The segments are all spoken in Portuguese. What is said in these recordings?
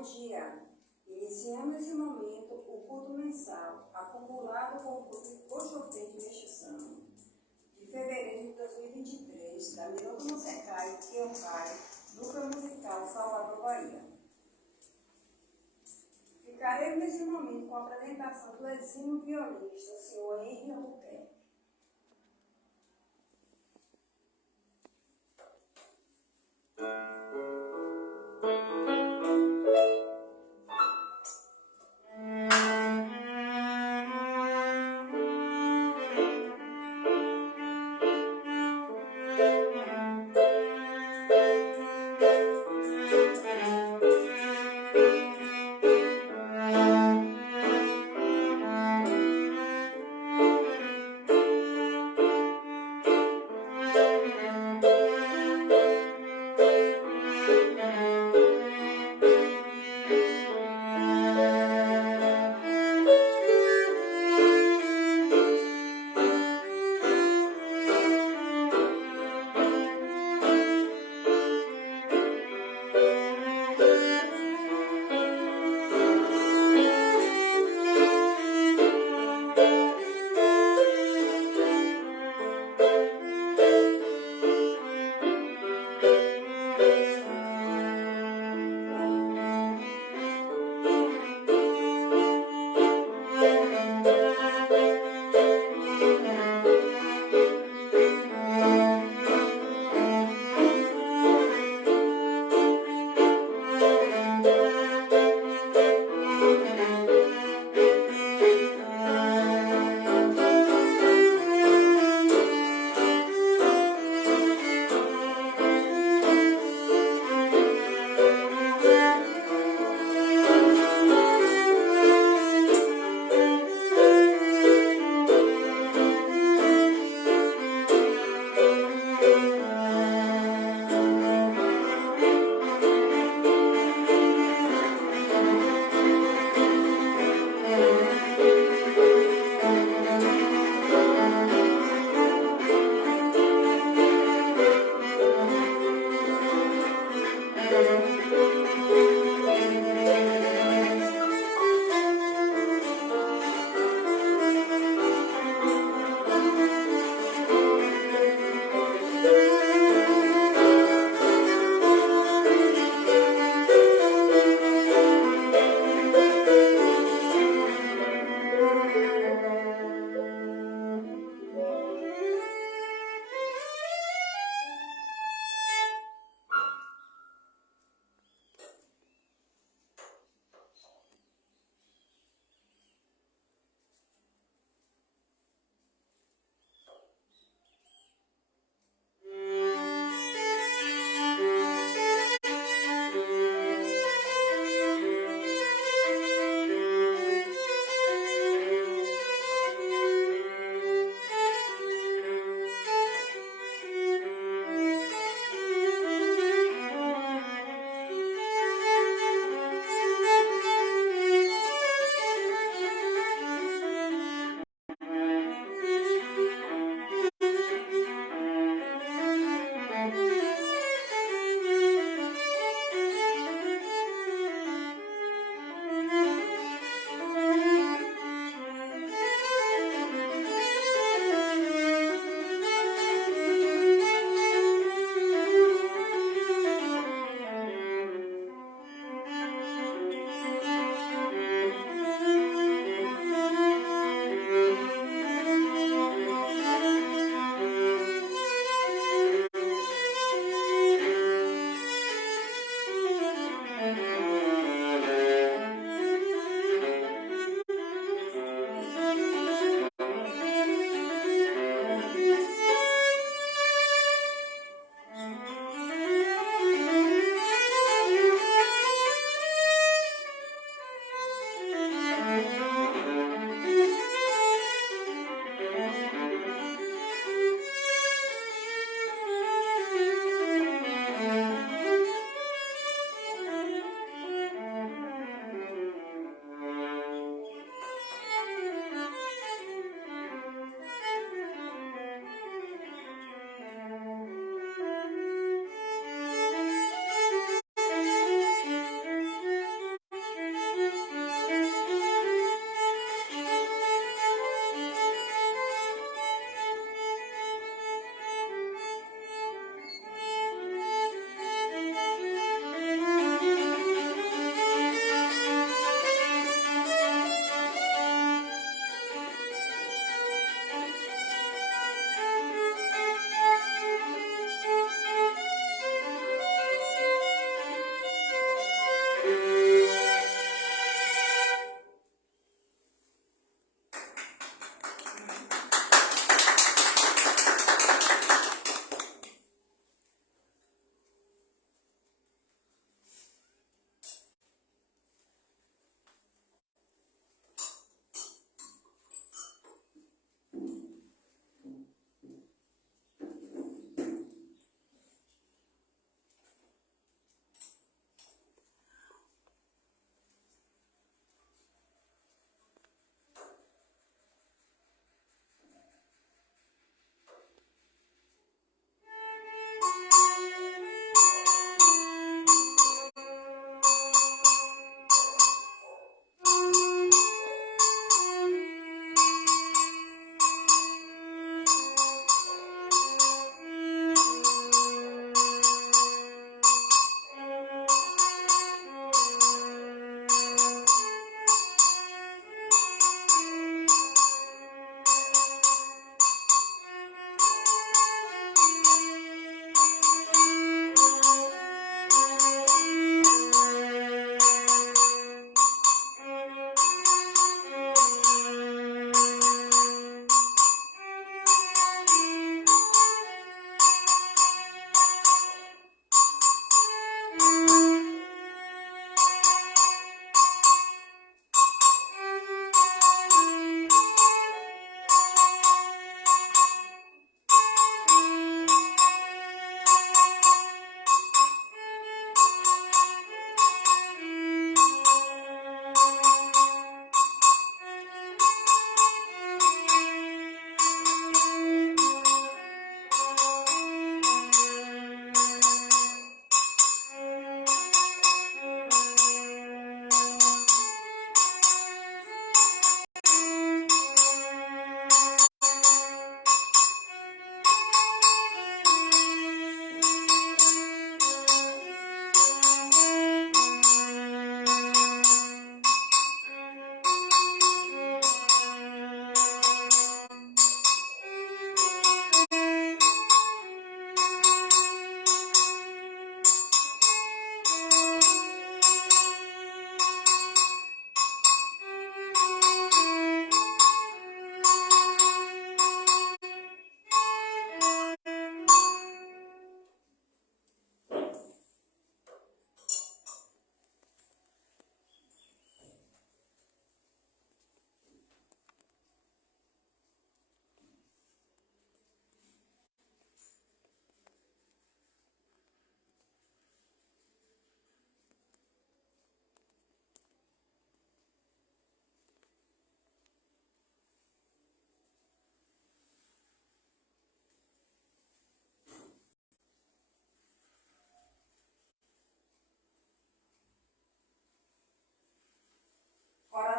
Bom dia! Iniciamos esse momento o culto mensal, acumulado com o culto constante neste ano, de fevereiro de 2023, da Miroca Monsecai, que é o pai, Núcleo Musical Salvador, Bahia. Ficaremos nesse momento com a apresentação do exímio violista, o senhor Henri Albuquerque.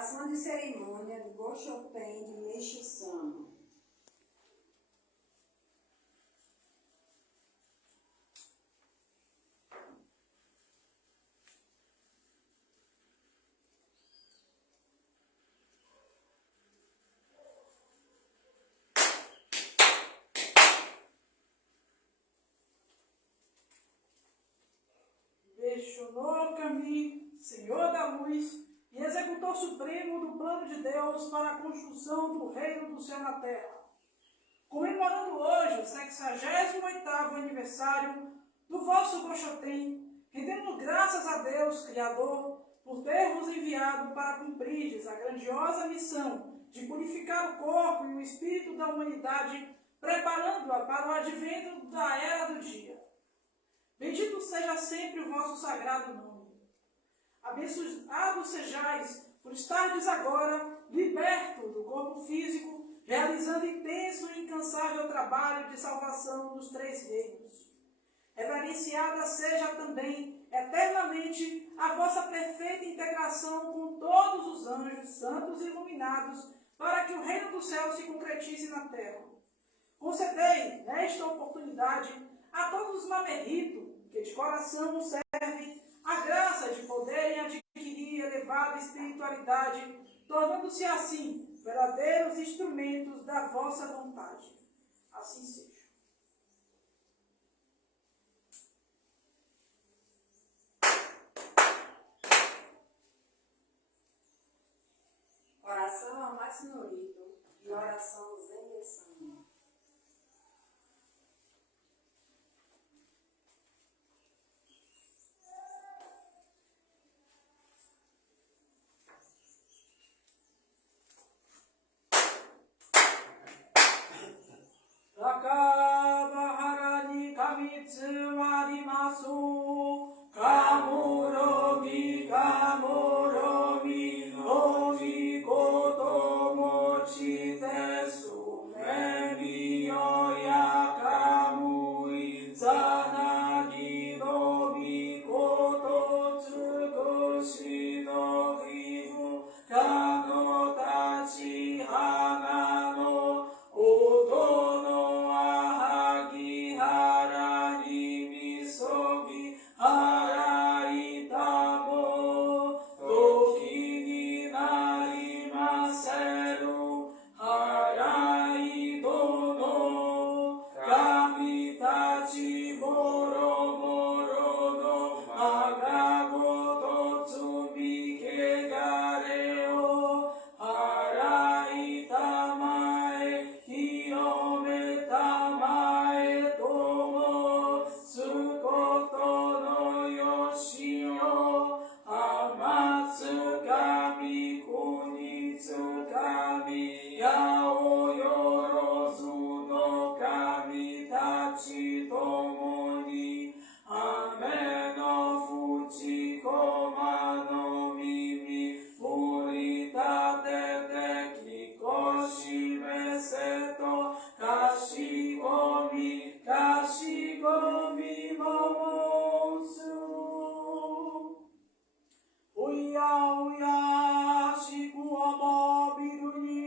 Coração de cerimônia do Gochopem de Meixo-sama. Vishnu-Kami, Senhor da Luz e Executor Supremo do plano de Deus para a construção do reino do céu na terra. Comemorando hoje o 68º aniversário do vosso Gochotem, rendendo graças a Deus, Criador, por ter vos enviado para cumprirdes a grandiosa missão de purificar o corpo e o espírito da humanidade, preparando-a para o advento da era do dia. Bendito seja sempre o vosso sagrado nome. Abençoados sejais por estardes agora liberto do corpo físico, realizando intenso e incansável trabalho de salvação dos três reinos. Reverenciada seja também eternamente a vossa perfeita integração com todos os anjos santos e iluminados, para que o reino do céu se concretize na terra. Concedei, nesta oportunidade, a todos os mameritos que de coração nos servem a graça de poderem adquirir elevada espiritualidade, tornando-se assim verdadeiros instrumentos da vossa vontade. Assim seja. Oração ao mais senhorito e oração Zendesan. Takabaharani kamitsu arimasu, kamurogi kamurogi noji koto mochi desu, memiyo ya kamui zanagi nobi koto tsukushi no hibu, kano tachi hana no odo no ahagi harani misogi harai tamo toki ni narimaseru harai dono kami tachi moro moro no magago totsumi kegare o harai tamae hiyome tamae tomo tsukoto no yoshio amatsu kami kunitsu kami yao yorozu no kami tachi tomo ni ame no fuchi koma no mimi furita tete kikoshi meseto kashikomi momotsu. Uya uya shikuomo biru ni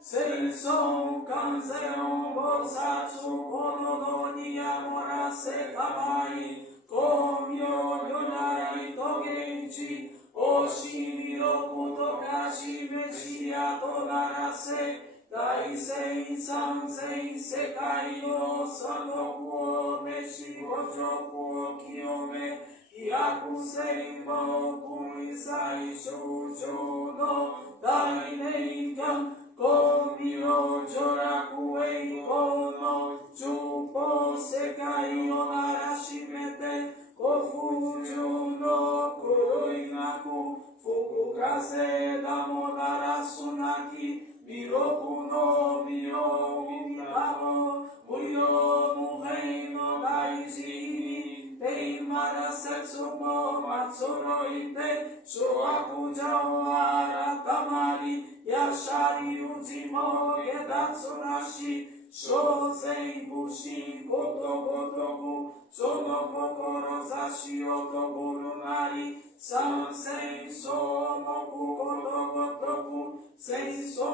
seison kanzen bosatsu konodo ni amorase kamai komyo yonai togenchi oshimiroku tokashi meshiato narase Daisen sansen sekai no sanoku meshi gojoku kiyome hyakusei moku isai shoujo no daineikan komyo joraku eiko no chupo sekai o narashimete kofuju no kuroinaku fukukase damo narasunaki Miroku no mio umikamo, muyo mureino daiji, teimara setsu mo matsuro ite, shoaku jao aratamari, yashari uji mo gedatsu nashi, shousei bushi koto gotoku, sono kokoro zashi otoguru nari, sansei so moku koto gotoku, Senso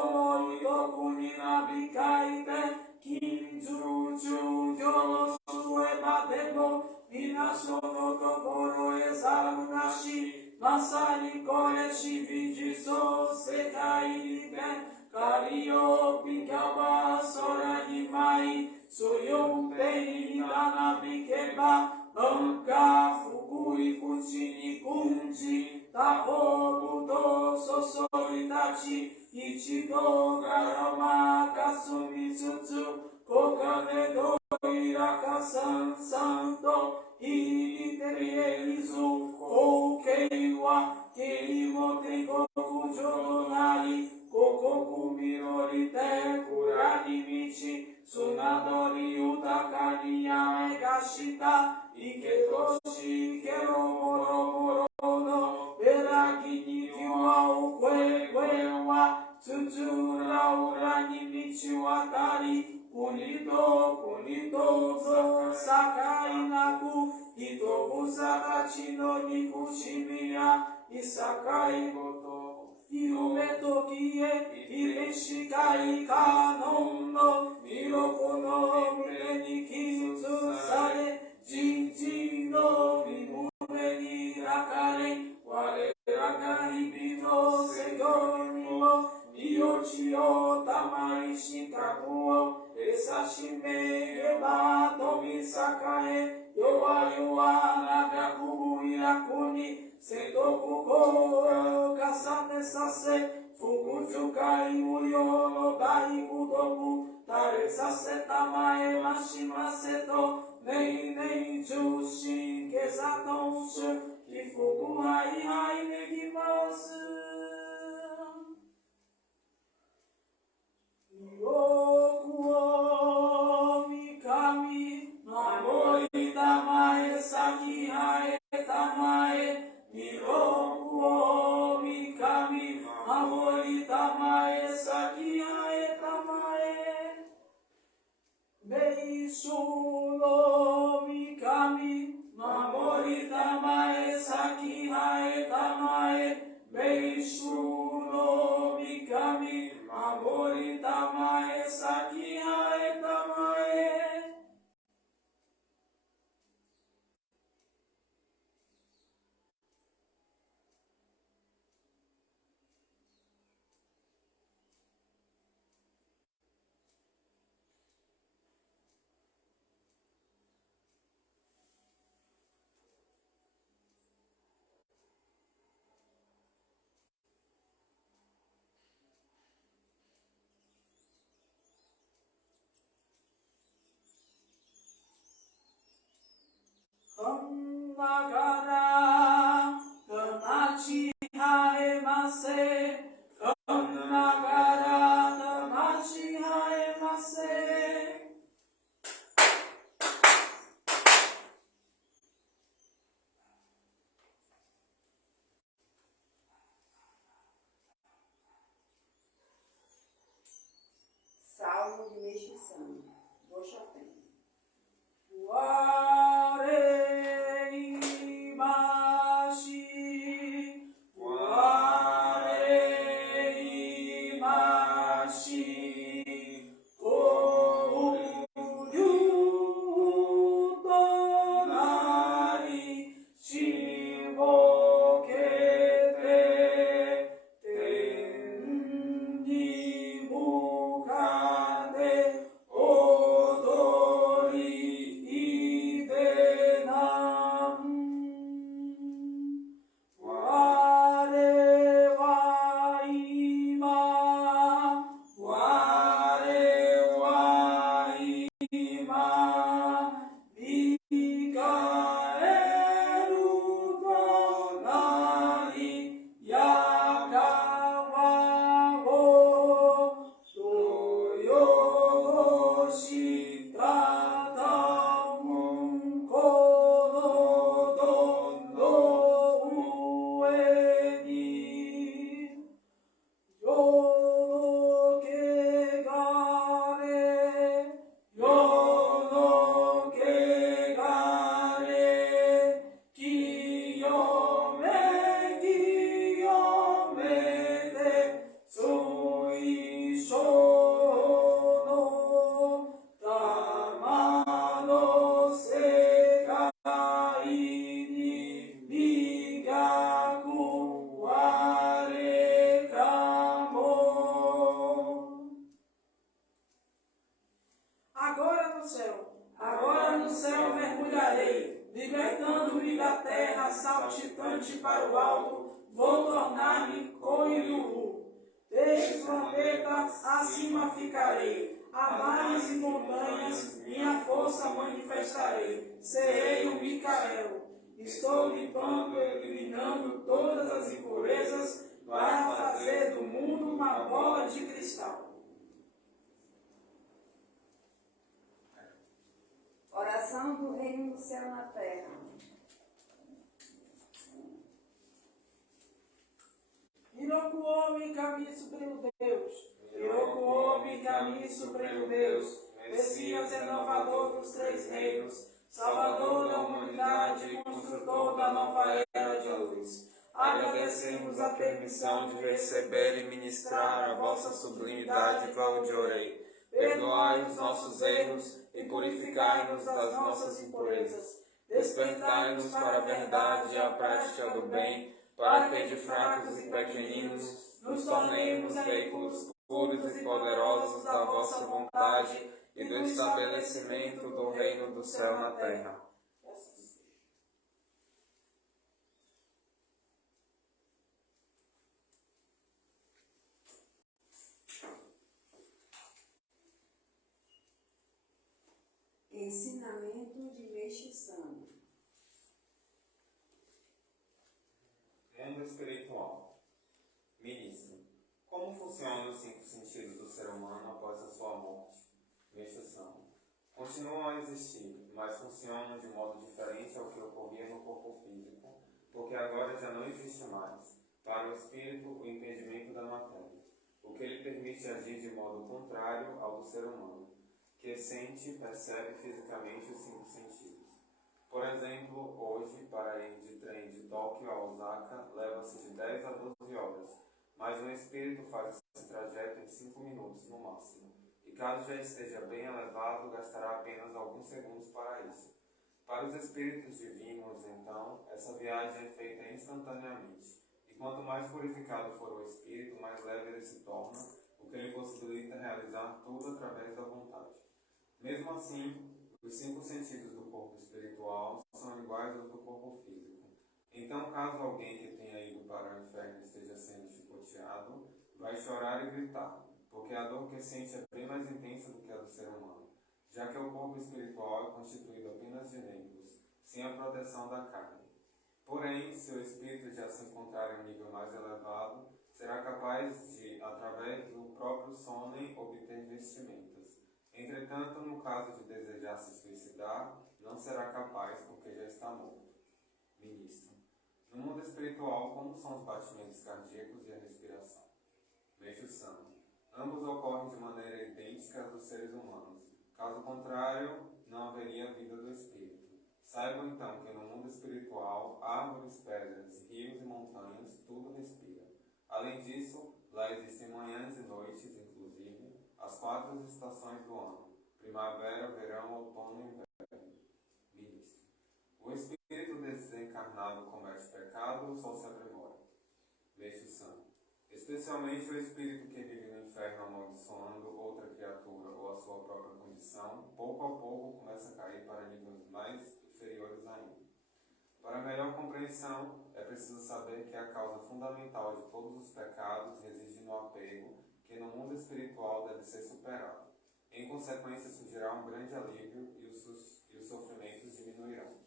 itoku ni nabikaite, kinju ju gyoro sue batebo, minasono tokoro ezaru nashi, masari kore shibiji so sekai ni ben, kario pikaba sora himai, soyo pei dana bikeba, anka fukui kuchini kunji, taho budo sosoritachi, ichigo garama kasumi tsutsu, kokane do iraka santo, iterie izu, okeiwa, keimo tengoku jodonari, kokoku mirorite kurani michi, sunadori utakani yamegashita, iketoshi kero moro moro no, beragini kiwa ukwe wa, tsutsura urani michi watari, kunito zo sakai naku, itoku sakachi no nikushimiya, isakai goto. Iumeto kie, irishikai kanon no, miroko no mireni kitsu sare, jinji no mimune ni rakare, ware rakari bito segoni mo, Yochi o tamai shikaku, esashime geba tomi sakae, yowa nagaku irakuni, sentoku ko kasane sase, fukuju kai muyo no dai kudoku, tare sase tamae mashimase to, nei jushi kesatonshu, ifuku hai negimasu. Yokuo mikami, namori tamae saki hae tamae. Yokuo mikami, namori tamae saki hae tamae. Beishu no mikami, namori tamae saki hae tamae. Beishu no mikami, namori tamae saki hae tamae. trombeta, acima ficarei. A mares e montanhas, minha força manifestarei. Serei o Micael. Estou limpando e eliminando todas as impurezas para fazer do mundo uma bola de cristal. Oração do reino do céu na terra. Irokuomi Kami Supremo Deus. Irokuomi Kami Supremo Deus. Messias renovador dos três reinos. Salvador da humanidade, construtor da nova era de luz. Agradecemos a permissão de receber e ministrar a vossa sublimidade Claudiorei. Perdoai os nossos erros e purificai-nos das nossas impurezas. Despertai-nos para a verdade e a prática do bem, para que de fracos e pequeninos nos tornemos veículos puros e poderosos da vossa vontade e do estabelecimento do reino do céu na terra. Ensinamento de Meixo Sama. Mundo espiritual. Ministro, como funcionam os 5 sentidos do ser humano após a sua morte? Meixo Sama. Continuam a existir, mas funcionam de modo diferente ao que ocorria no corpo físico, porque agora já não existe mais, para o espírito, o impedimento da matéria, o que lhe permite agir de modo contrário ao do ser humano, que sente e percebe fisicamente os 5 sentidos. Por exemplo, hoje, para ir de trem de Tóquio a Osaka, leva-se de 10 a 12 horas, mas um espírito faz esse trajeto em 5 minutos no máximo, e caso já esteja bem elevado, gastará apenas alguns segundos para isso. Para os espíritos divinos, então, essa viagem é feita instantaneamente, e quanto mais purificado for o espírito, mais leve ele se torna, o que lhe possibilita realizar tudo através da vontade. Mesmo assim, os 5 sentidos do corpo espiritual são iguais aos do corpo físico. Então, caso alguém que tenha ido para o inferno esteja sendo chicoteado, vai chorar e gritar, porque a dor que sente é bem mais intensa do que a do ser humano, já que o corpo espiritual é constituído apenas de nervos, sem a proteção da carne. Porém, se o espírito já se encontrar em um nível mais elevado, será capaz de, através do próprio sonem, obter vestimentas. Entretanto, no caso de desejar se suicidar, não será capaz porque já está morto. Ministro, no mundo espiritual, como são os batimentos cardíacos e a respiração? Meixo Sama. Ambos ocorrem de maneira idêntica aos dos seres humanos. Caso contrário, não haveria vida do espírito. Saibam então que no mundo espiritual, árvores, pedras, rios e montanhas, tudo respira. Além disso, lá existem manhãs e noites, inclusive, as 4 estações do ano: primavera, verão, outono e inverno. Ministro, o espírito desencarnado comete pecado ou só se aprimora? Meixo Sama. Especialmente o espírito que vive no inferno amaldiçoando outra criatura ou a sua própria condição, pouco a pouco começa a cair para níveis mais inferiores ainda. Para melhor compreensão, é preciso saber que a causa fundamental de todos os pecados reside no apego, que no mundo espiritual deve ser superado. Em consequência, surgirá um grande alívio e os sofrimentos diminuirão.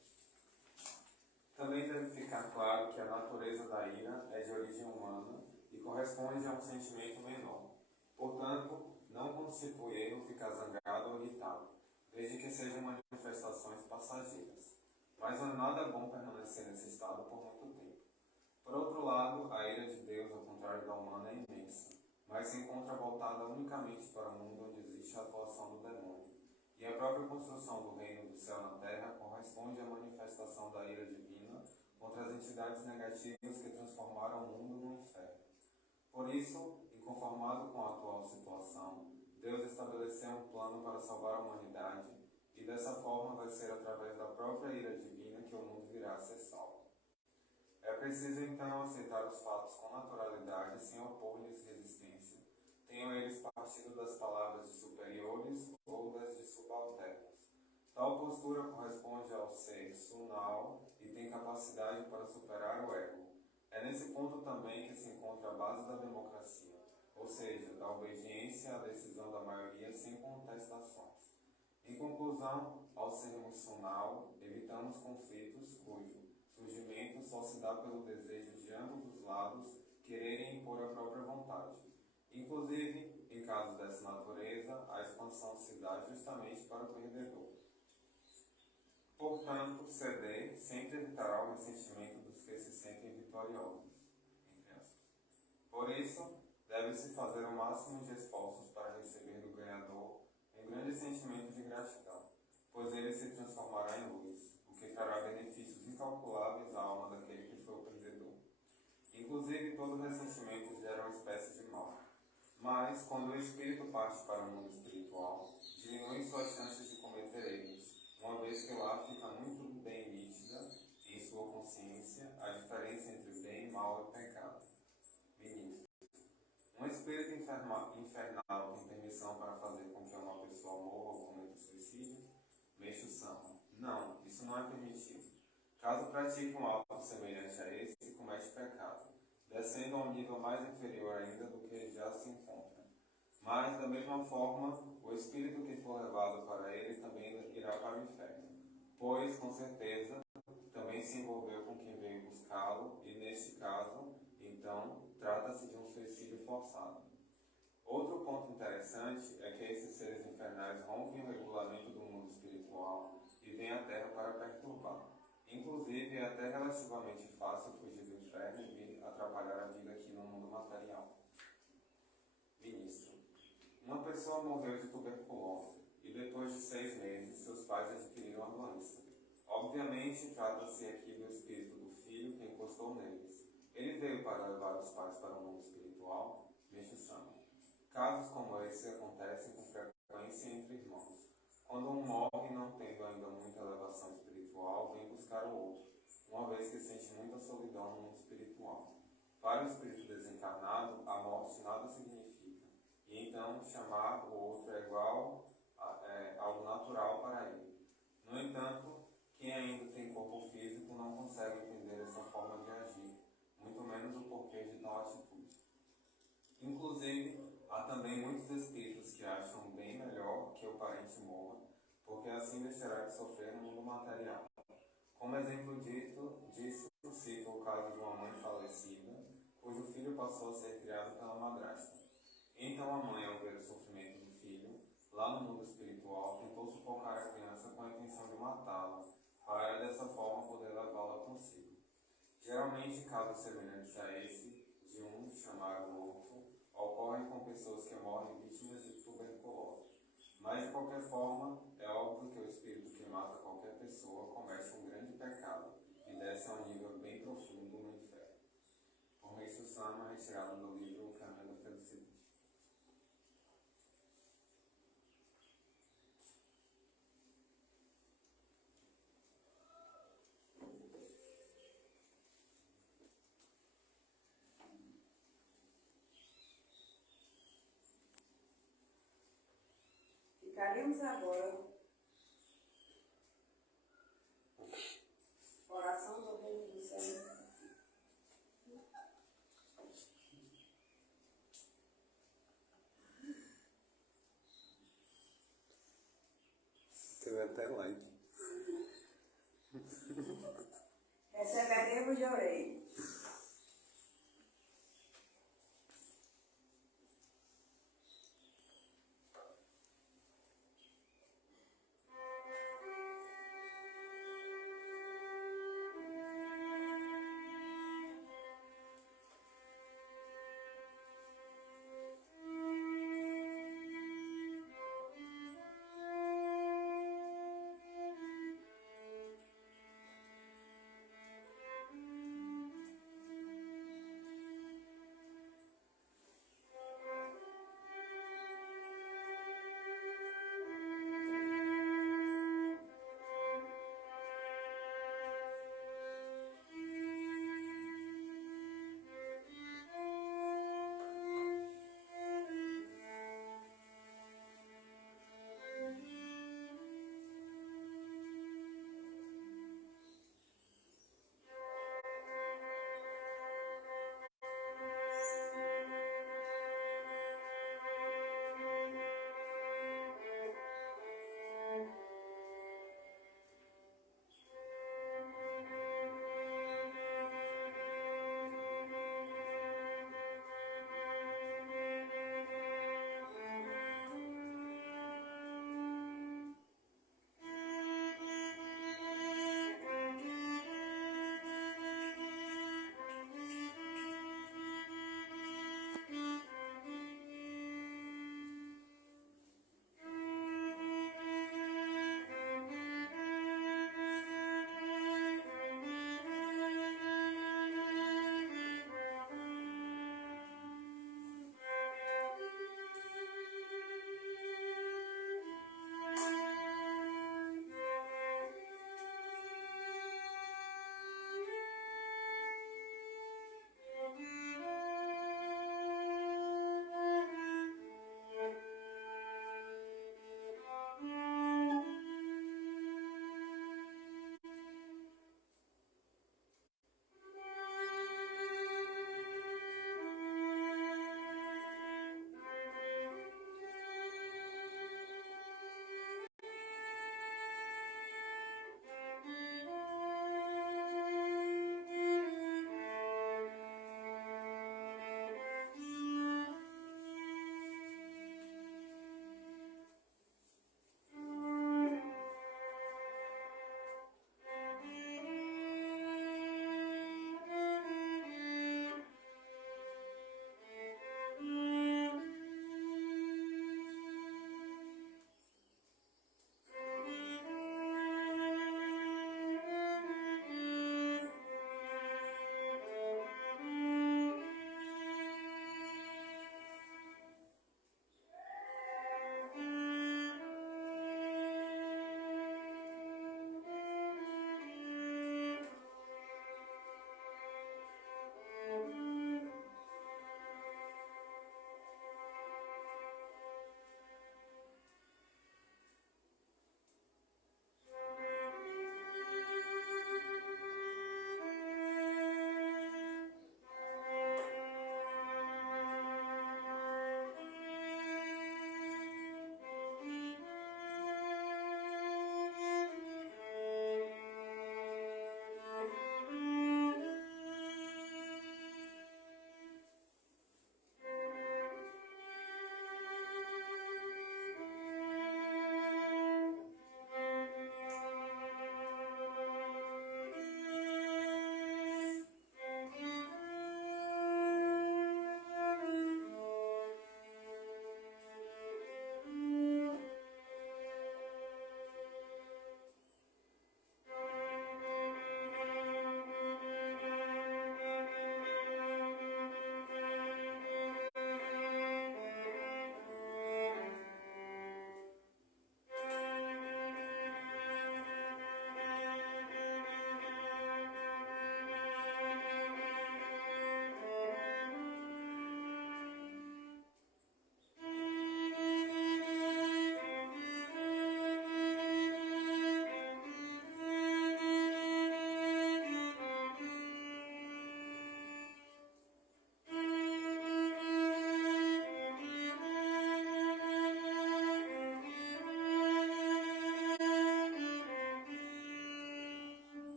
Também deve ficar claro que a natureza da ira é de origem humana e corresponde a um sentimento menor. Portanto, não constitui erro ficar zangado ou irritado, desde que sejam manifestações passageiras. Mas não é nada bom permanecer nesse estado por muito tempo. Por outro lado, a ira de Deus, ao contrário da humana, é imensa, mas se encontra voltada unicamente para o mundo onde existe a atuação do demônio. E a própria construção do reino do céu na terra corresponde à manifestação da ira divina contra as entidades negativas que transformaram o mundo no inferno. Por isso, inconformado com a atual situação, Deus estabeleceu um plano para salvar a humanidade, e dessa forma vai ser através da própria ira divina que o mundo virá a ser salvo. É preciso então aceitar os fatos com naturalidade, sem opor-lhes resistência, tenham eles partido das palavras de superiores ou das de subalternos. Tal postura corresponde ao ser sunal e tem capacidade para superar o ego. É nesse ponto também que se encontra a base da democracia, ou seja, da obediência à decisão da maioria sem contestações. Em conclusão, ao sermos sunal, evitamos conflitos cujo surgimento só se dá pelo desejo de ambos os lados quererem impor a própria vontade. Inclusive, em casos dessa natureza, a expansão se dá justamente para o perdedor. Portanto, ceder sempre evitará o ressentimento dos que se sentem vitoriosos. Por isso, deve-se fazer o máximo de esforços para receber do ganhador um grande sentimento de gratidão, pois ele se transformará em luz, o que trará benefícios incalculáveis à alma daquele que foi o perdedor. Inclusive, todo ressentimento gera uma espécie de mal. Mas, quando o espírito parte para o mundo espiritual, diminui suas chances de cometer erros, uma vez que lá fica muito bem nítida, em sua consciência, a diferença entre bem, mal e pecado. Ministro. Um espírito infernal tem permissão para fazer com que uma pessoa morra ou cometa suicídio? Meixo Sama. Não, isso não é permitido. Caso pratique um ato semelhante a esse, comete pecado, descendo a um nível mais inferior ainda do que já se encontra. Mas, da mesma forma, o espírito que for levado para ele também irá para o inferno, pois, com certeza, também se envolveu com quem veio buscá-lo, e neste caso, então, trata-se de um suicídio forçado. Outro ponto interessante é que esses seres infernais rompem o regulamento do mundo espiritual e vêm à Terra para perturbar. Inclusive, é até relativamente fácil fugir do inferno e vir atrapalhar a vida aqui no mundo material. Ministro. Uma pessoa morreu de tuberculose e depois de 6 meses seus pais adquiriram a doença. Obviamente, trata-se aqui do espírito do filho que encostou neles. Ele veio para levar os pais para o mundo espiritual, Meixo-sama. Casos como esse acontecem com frequência entre irmãos. Quando um morre não tendo ainda muita elevação espiritual, vem buscar o outro, uma vez que sente muita solidão no mundo espiritual. Para o espírito desencarnado, a morte nada significa, e então chamar o outro é igual algo natural para ele. No entanto, quem ainda tem corpo físico não consegue entender essa forma de agir, muito menos o porquê de tal atitude. Inclusive, há também muitos espíritos que acham bem melhor que o parente morra, porque assim deixará de sofrer no mundo material. Como exemplo disso, cito o caso de uma mãe falecida, cujo filho passou a ser criado pela madrasta. Então a mãe, ao ver o sofrimento do filho, lá no mundo espiritual, tentou sufocar a criança com a intenção de matá-la, para dessa forma poder levá-la consigo. Geralmente, casos semelhantes a esse, de um chamar o outro, ocorrem com pessoas que morrem vítimas de tuberculose. Mas, de qualquer forma, é óbvio que o espírito que mata qualquer pessoa comete um grande pecado e desce a um nível bem profundo no inferno. Por Meixo-sama, retirado do livro O Caminho da Felicidade. Ficaremos agora. Oração do Reino do Céu. Teve até like. Receberemos de orei.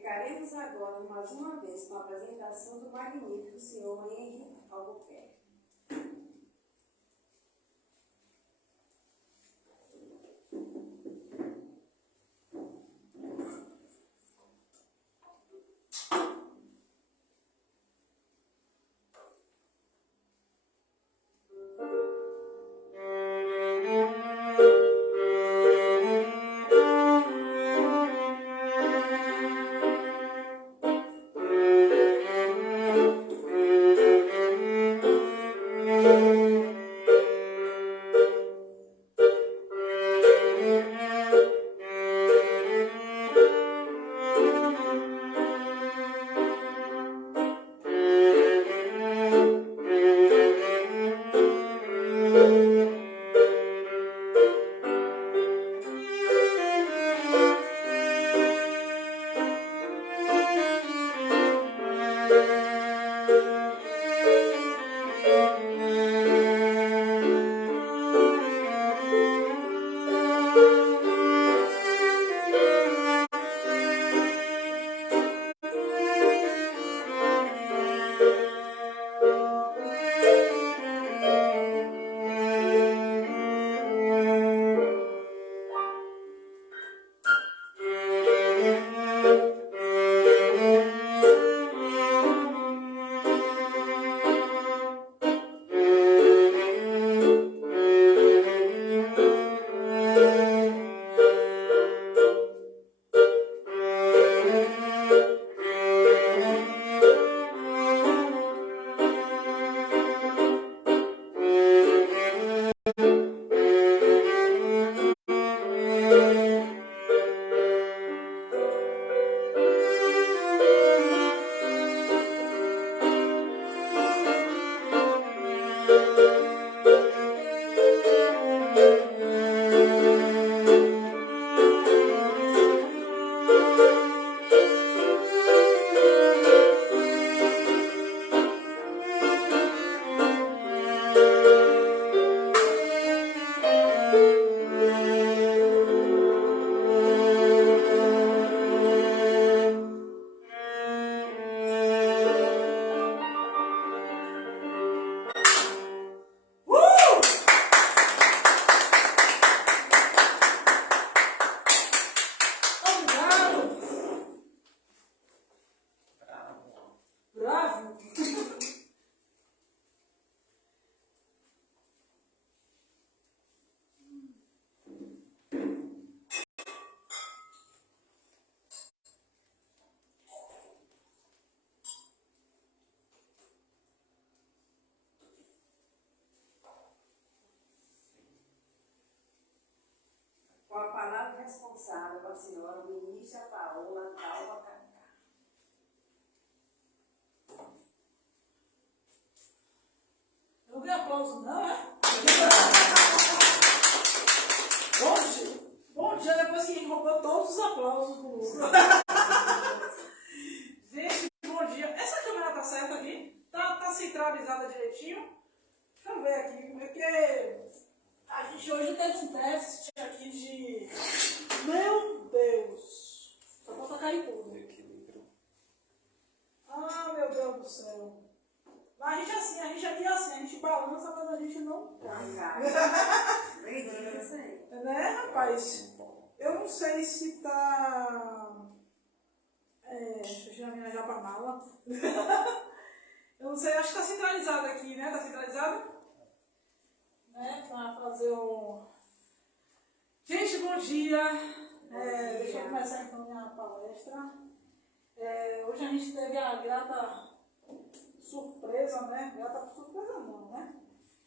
Ficaremos agora mais uma vez com a apresentação do magnífico senhor Henry Albuquerque. Bravo! Com a palavra responsável a senhora ministra Paola Calva Cacá. Eu não dei aplauso, não, é? Bom dia. Bom dia, depois que roubou todos os aplausos do Lula. Gente, bom dia. Essa câmera tá certa aqui? Tá centralizada direitinho? Deixa eu ver aqui, porque a gente hoje teve um teste aqui de... Meu Deus! Só falta cair tudo. Ah, meu Deus do céu. Mas a gente aqui é assim, a gente balança, mas a gente não cai. Né, rapaz? Eu não sei se tá... deixa eu tirar minha japa-mala. Eu não sei, acho que tá centralizado aqui, né? Tá centralizado? Né? Pra fazer o... Gente, bom dia. Deixa eu começar então minha palestra. Hoje a gente teve a grata surpresa, né? Grata surpresa não, né?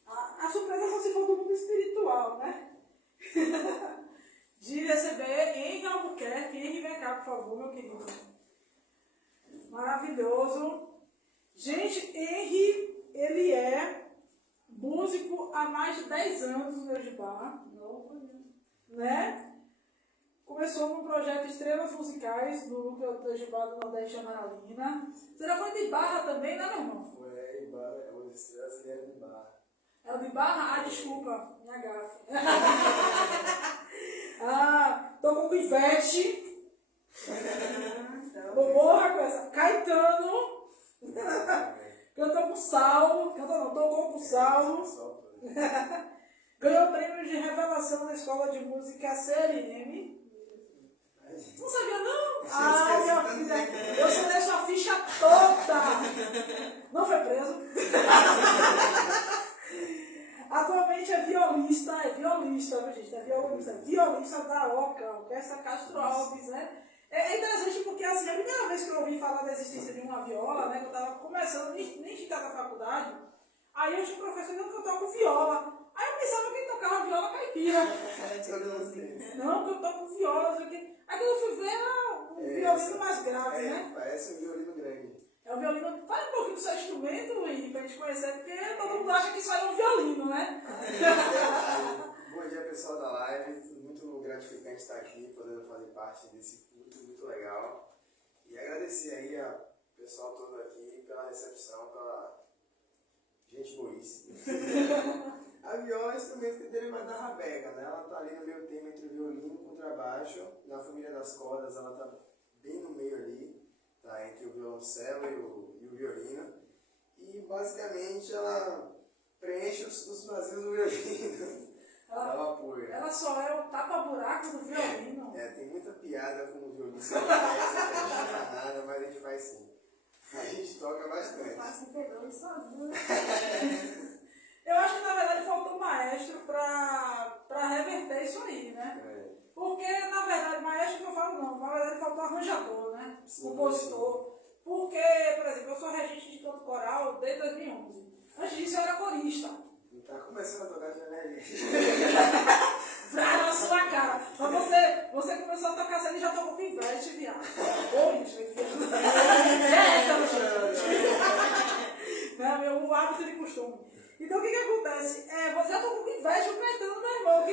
A surpresa só se for do mundo espiritual, né? De receber Henry Albuquerque. Henry, vem cá, por favor, meu querido. Maravilhoso. Gente, Henry, ele é músico há mais de 10 anos no Eujibá, né? Começou num projeto Estrelas Musicais do núcleo do Eujibá do Nordeste Amaralina. Você já foi de Barra também, né, meu irmão? Foi em Barra, o Estrelas era de Barra. Era de Barra? Ah, desculpa, minha gafe. Tô com o Ivete. Então, Morra com essa. Caetano, cantou com Saulo, tocou com Saulo, ganhou o prêmio de revelação da Escola de Música CLM. Não sabia não? Ah, minha filha, eu sei dessa ficha toda. Não foi preso. Atualmente é violista, gente, violista da OCA, Orquestra Castro Alves, né? É interessante porque, assim, a primeira vez que eu ouvi falar da existência de uma viola, né, que eu estava começando, nem de estar na faculdade, aí eu tinha um professor dizendo que eu toco viola. Aí eu pensava que ele tocava viola caipira. Não, que eu toco viola, não sei o quê. Aí quando eu fui ver, era um violino mais grave, né? Parece um violino grande. É o violino. Fala um pouquinho do seu instrumento, Luiz, pra gente conhecer, porque todo mundo acha que isso aí é um violino, né? Bom dia, pessoal da live. Muito gratificante estar aqui, podendo fazer parte desse culto muito legal. E agradecer aí ao pessoal todo aqui pela recepção, pela gente boíssima. A viola é um instrumento que deriva da rabega, né? Ela está ali no meio termo entre o violino e o contrabaixo. Na família das cordas, ela está bem no meio ali, tá? Entre o violoncelo e o violino. E basicamente ela preenche os vazios do violino. Ela apoia. Ela só é o tapa-buraco do violino. Tem muita piada com o violino. A gente não faz nada, mas a gente faz sim. A gente toca bastante. faço um pedão sozinho. Eu acho que na verdade faltou um maestro para reverter isso aí, né? Porque na verdade, maestro que eu falo não, na verdade faltou arranjador, né? Compositor. Porque, por exemplo, eu sou regente de canto coral desde 2011. Antes disso eu era corista. Tá começando a tocar já, né, gente? Frá na sua cara. Mas você começou a tocar assim e já tocou pivete, viado. Oi, gente. Não, o hábito de costume. Então o que acontece? Você já tocou pivete, o Caetano, meu irmão.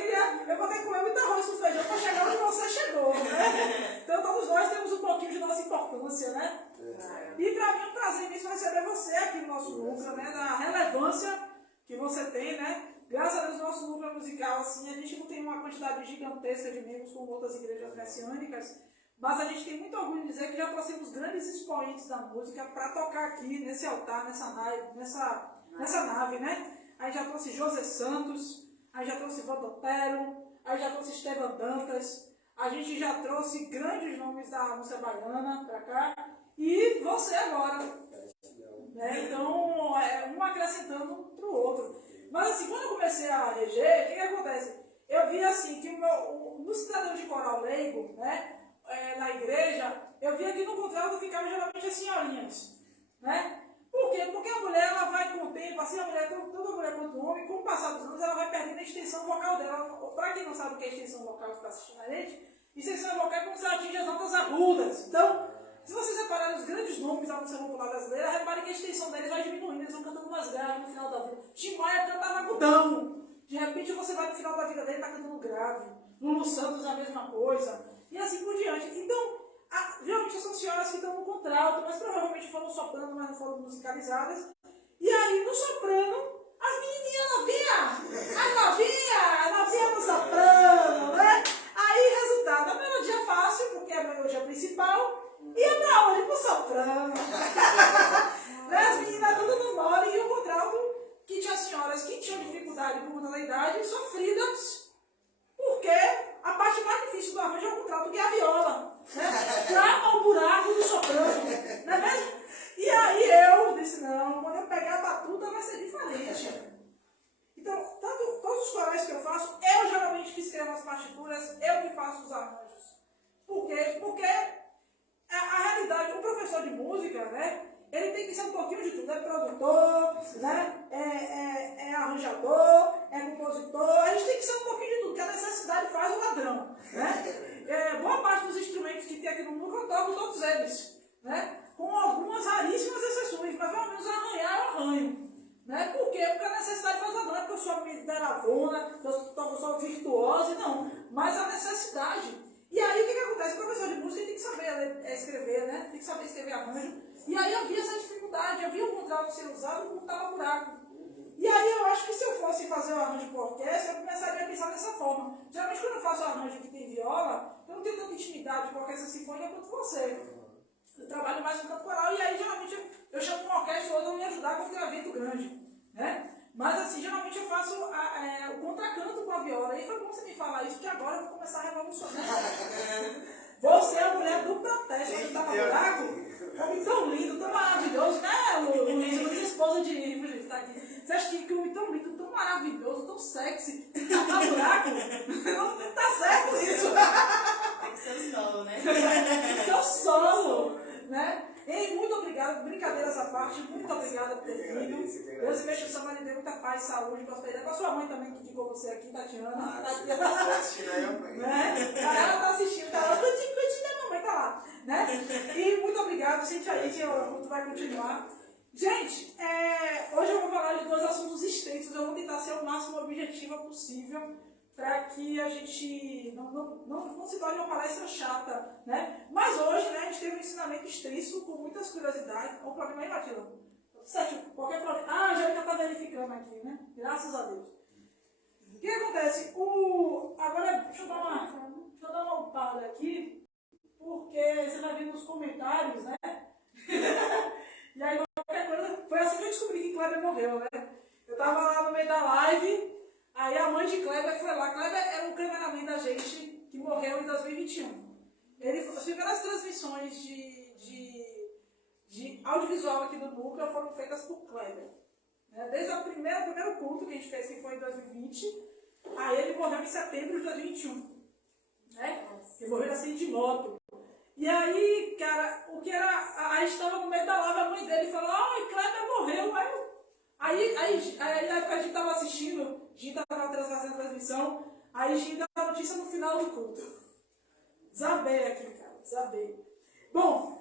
Eu vou ter que comer muito arroz com feijão para chegar onde você chegou, né? Então todos nós temos um pouquinho de nossa importância, né? E para mim é um prazer imenso receber você aqui no nosso núcleo, né? Da relevância que você tem, né? Graças a Deus, o nosso núcleo musical, assim, a gente não tem uma quantidade gigantesca de membros como outras igrejas messiânicas, mas a gente tem muito orgulho de dizer que já trouxemos grandes expoentes da música para tocar aqui nesse altar, nessa nave, né? Aí já trouxe José Santos, aí já trouxe Vodotero, aí já trouxe Esteban Dantas, a gente já trouxe grandes nomes da música baiana para cá, e você agora. Né? Então, um acrescentando para o outro. Mas assim, quando eu comecei a reger, o que acontece? Eu vi assim, que no cidadão de coral leigo, né, na igreja, eu via que no contrato ficavam geralmente as senhorinhas. Né? Por quê? Porque a mulher, ela vai com o tempo, assim, toda mulher quanto homem, com o passar dos anos, ela vai perdendo a extensão vocal dela. Para quem não sabe o que é extensão vocal que está assistindo a gente, extensão vocal é como se ela atinge as notas agudas. Então, se vocês repararem os grandes nomes da música popular brasileira, reparem que a extensão deles vai diminuindo, eles vão cantando mais grave no final da vida. Tim Maia cantava agudão. De repente você vai no final da vida dele e está cantando grave. Lulu Santos a mesma coisa. E assim por diante. Então, geralmente são senhoras que estão no contralto, mas provavelmente foram soprano, mas não foram musicalizadas. E aí, no soprano, as menininhas novinhas, a novinha no soprano, né? Aí, resultado, a melodia é fácil, porque é a melodia principal. E é pra onde? Pro soprano. As meninas tudo no mole e o contralto que tinha senhoras que tinham dificuldade por conta da idade, sofridas, porque a parte mais difícil do arranjo é o contralto, que é a viola. Né? Trapa o buraco do soprano. Não é mesmo? E aí eu disse, não, quando eu pegar a batuta vai ser diferente. Então, todos os corais que eu faço, eu geralmente que escrevo as partituras, eu que faço os arranjos. Por quê? Porque a realidade, o professor de música, né, ele tem que ser um pouquinho de tudo. É produtor, né, é arranjador, é compositor. A gente tem que ser um pouquinho de tudo, porque a necessidade faz o ladrão. Né? Boa parte dos instrumentos que tem aqui no mundo, eu toco todos eles. Né? Com algumas raríssimas exceções, mas pelo menos arranhar eu arranho. Né? Por quê? Porque a necessidade faz o ladrão. Não é porque eu sou miseravona, eu sou virtuosa, não. Mas a necessidade. E aí o que acontece? O professor de música tem que saber escrever, né? Tem que saber escrever arranjo. E aí eu vi essa dificuldade, eu vi o contralto ser usado como estava buraco. E aí eu acho que se eu fosse fazer o arranjo para orquestra, eu começaria a pensar dessa forma. Geralmente quando eu faço o arranjo que tem viola, eu não tenho tanta intimidade com a orquestra sinfônica quanto você. Eu trabalho mais com canto coral e aí geralmente eu chamo uma orquestra ou eu me ajudar quando tem um evento grande, né? Mas assim, geralmente eu faço o contracanto com a viola. E foi bom você me falar isso, porque agora eu vou começar a revolucionar. Você é a mulher do protesto, você tá no buraco? Homem tão lindo, tão maravilhoso, né, Luiz, esposa de Ivo, gente, tá aqui. Você acha que homem tão lindo, tão maravilhoso, tão sexy, tá no buraco? Não tá certo isso. Tem que ser o solo, né? Tem que ser o solo, né? Ei, muito obrigado, brincadeiras à parte, muito obrigada por ter vindo. Deus mexa o samba, lhe dê muita paz, saúde, prosperidade. Com a sua mãe também, que ficou você aqui, Tatiana. Tá assistindo aí, mãe. Né? Ela tá assistindo, tá lá, cantinho da mamãe, tá lá. Né? E muito obrigado, sente aí que o culto vai continuar. Gente, hoje eu vou falar de 2 assuntos extensos, eu vou tentar ser o máximo objetiva possível para que a gente não se torne uma palestra chata, né? Mas hoje, né, a gente teve um ensinamento extenso com muitas curiosidades. Olha o problema aí, Matilda. Certo, qualquer problema. Ah, a Angélica está verificando aqui, né? Graças a Deus. O que acontece? Agora, deixa eu dar uma upada aqui, porque você vai ver nos comentários, né? E aí, qualquer coisa, foi assim que eu descobri que Kleber morreu, né? Eu tava lá no meio da live, aí a mãe de Kleber foi lá. Kleber era um cameraman da gente que morreu em 2021. As primeiras transmissões de audiovisual aqui do Núcleo foram feitas por Kleber. Né? Desde o primeiro culto que a gente fez, que foi em 2020, aí ele morreu em setembro de 2021. Né? Ele morreu em acidente de moto. E aí, cara, a gente estava no meio da live, a mãe dele falou, Kleber morreu. Aí a gente estava assistindo, a gente estava fazendo a transmissão, aí a gente deu a notícia no final do culto. Desabei aqui, cara, desabei. Bom, o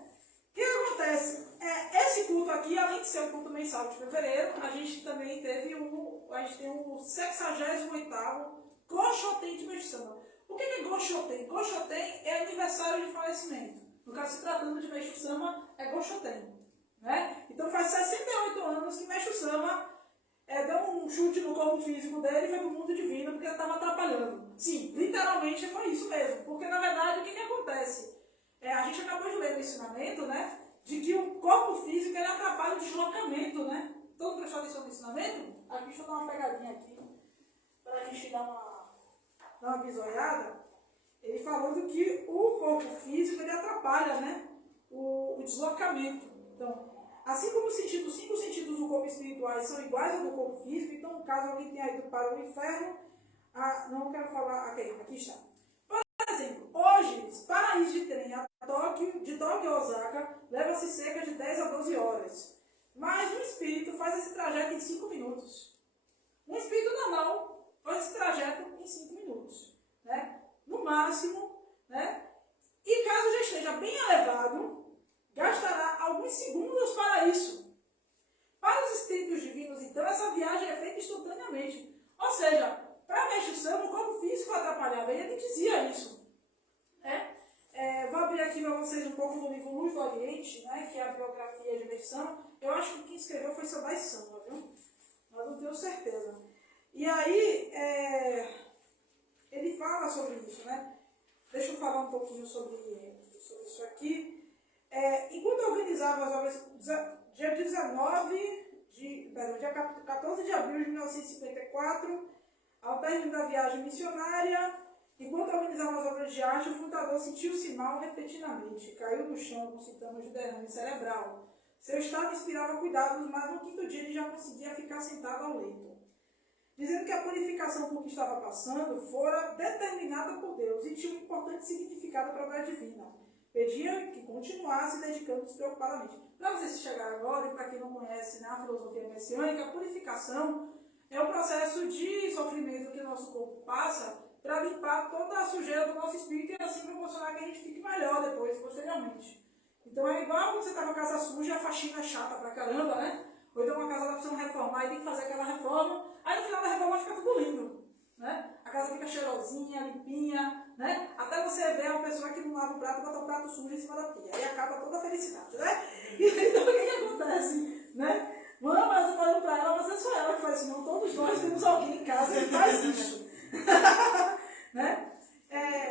que acontece? Esse culto aqui, além de ser o culto mensal de fevereiro, a gente também teve o 68º Cochotem de Meixo Sama. O que é Cochotem? Cochotem é aniversário de falecimento. No caso, se tratando de Meixo Sama, é Cochotem. Né? Então faz 68 anos que Meixo Sama deu um chute no corpo físico dele e foi pro mundo divino porque ele estava atrapalhando. Sim, literalmente foi isso mesmo. Porque na verdade, o que acontece? A gente acabou de ler no ensinamento, né? De que o corpo físico ele atrapalha o deslocamento, né? Todo prestou atenção no ensinamento? Aqui, deixa eu dar uma pegadinha aqui para a gente dar uma bisoiada. Ele falando que o corpo físico ele atrapalha, né? O deslocamento. Então, assim como os 5 sentidos do corpo espiritual são iguais ao do corpo físico, então, caso alguém tenha ido para o inferno, não quero falar. Aqui está. Por exemplo, hoje, para ir de trem de Tóquio a Osaka, leva-se cerca de 10 a 12 horas. Mas um espírito faz esse trajeto em 5 minutos. Um espírito normal faz esse trajeto em 5 minutos. Né? No máximo, né? E caso já esteja bem elevado, gastará alguns segundos para isso. Para os espíritos divinos, então, essa viagem é feita instantaneamente. Ou seja, para Meixo Sama, o corpo físico atrapalhava. E ele dizia isso. Vou abrir aqui para vocês um pouco do livro Luz do Oriente, né, que é a biografia de Meixo Sama. Eu acho que quem escreveu foi Sadai Sama, viu? Mas não tenho certeza. E aí, ele fala sobre isso, né? Deixa eu falar um pouquinho sobre isso aqui. Enquanto eu organizava as obras, dia 14 de abril de 1954, ao término da viagem missionária, enquanto organizava as obras de arte, o fundador sentiu-se mal repentinamente. Caiu no chão com sintomas de derrame cerebral. Seu estado inspirava cuidados, mas no 5º dia ele já conseguia ficar sentado ao leito. Dizendo que a purificação por que estava passando fora determinada por Deus e tinha um importante significado para a obra divina. Pedia que continuasse dedicando despreocupadamente. Para vocês que chegaram agora, e para quem não conhece na filosofia messiânica, a purificação é o processo de sofrimento que o nosso corpo passa para limpar toda a sujeira do nosso espírito e assim proporcionar que a gente fique melhor depois, posteriormente. Então é igual quando você está com a casa suja, a faxina é chata pra caramba, né? Ou então uma casa está precisando reformar e tem que fazer aquela reforma, aí no final da reforma fica tudo lindo. Né? A casa fica cheirosinha, limpinha, né? Até você ver uma pessoa que não lava o prato e bota o prato sujo em cima da pia. Aí acaba toda a felicidade, né? Então o que acontece? Né? Mano, mas eu falei pra ela, mas é só ela que faz isso, não. Todos nós temos alguém em casa que faz isso. Né?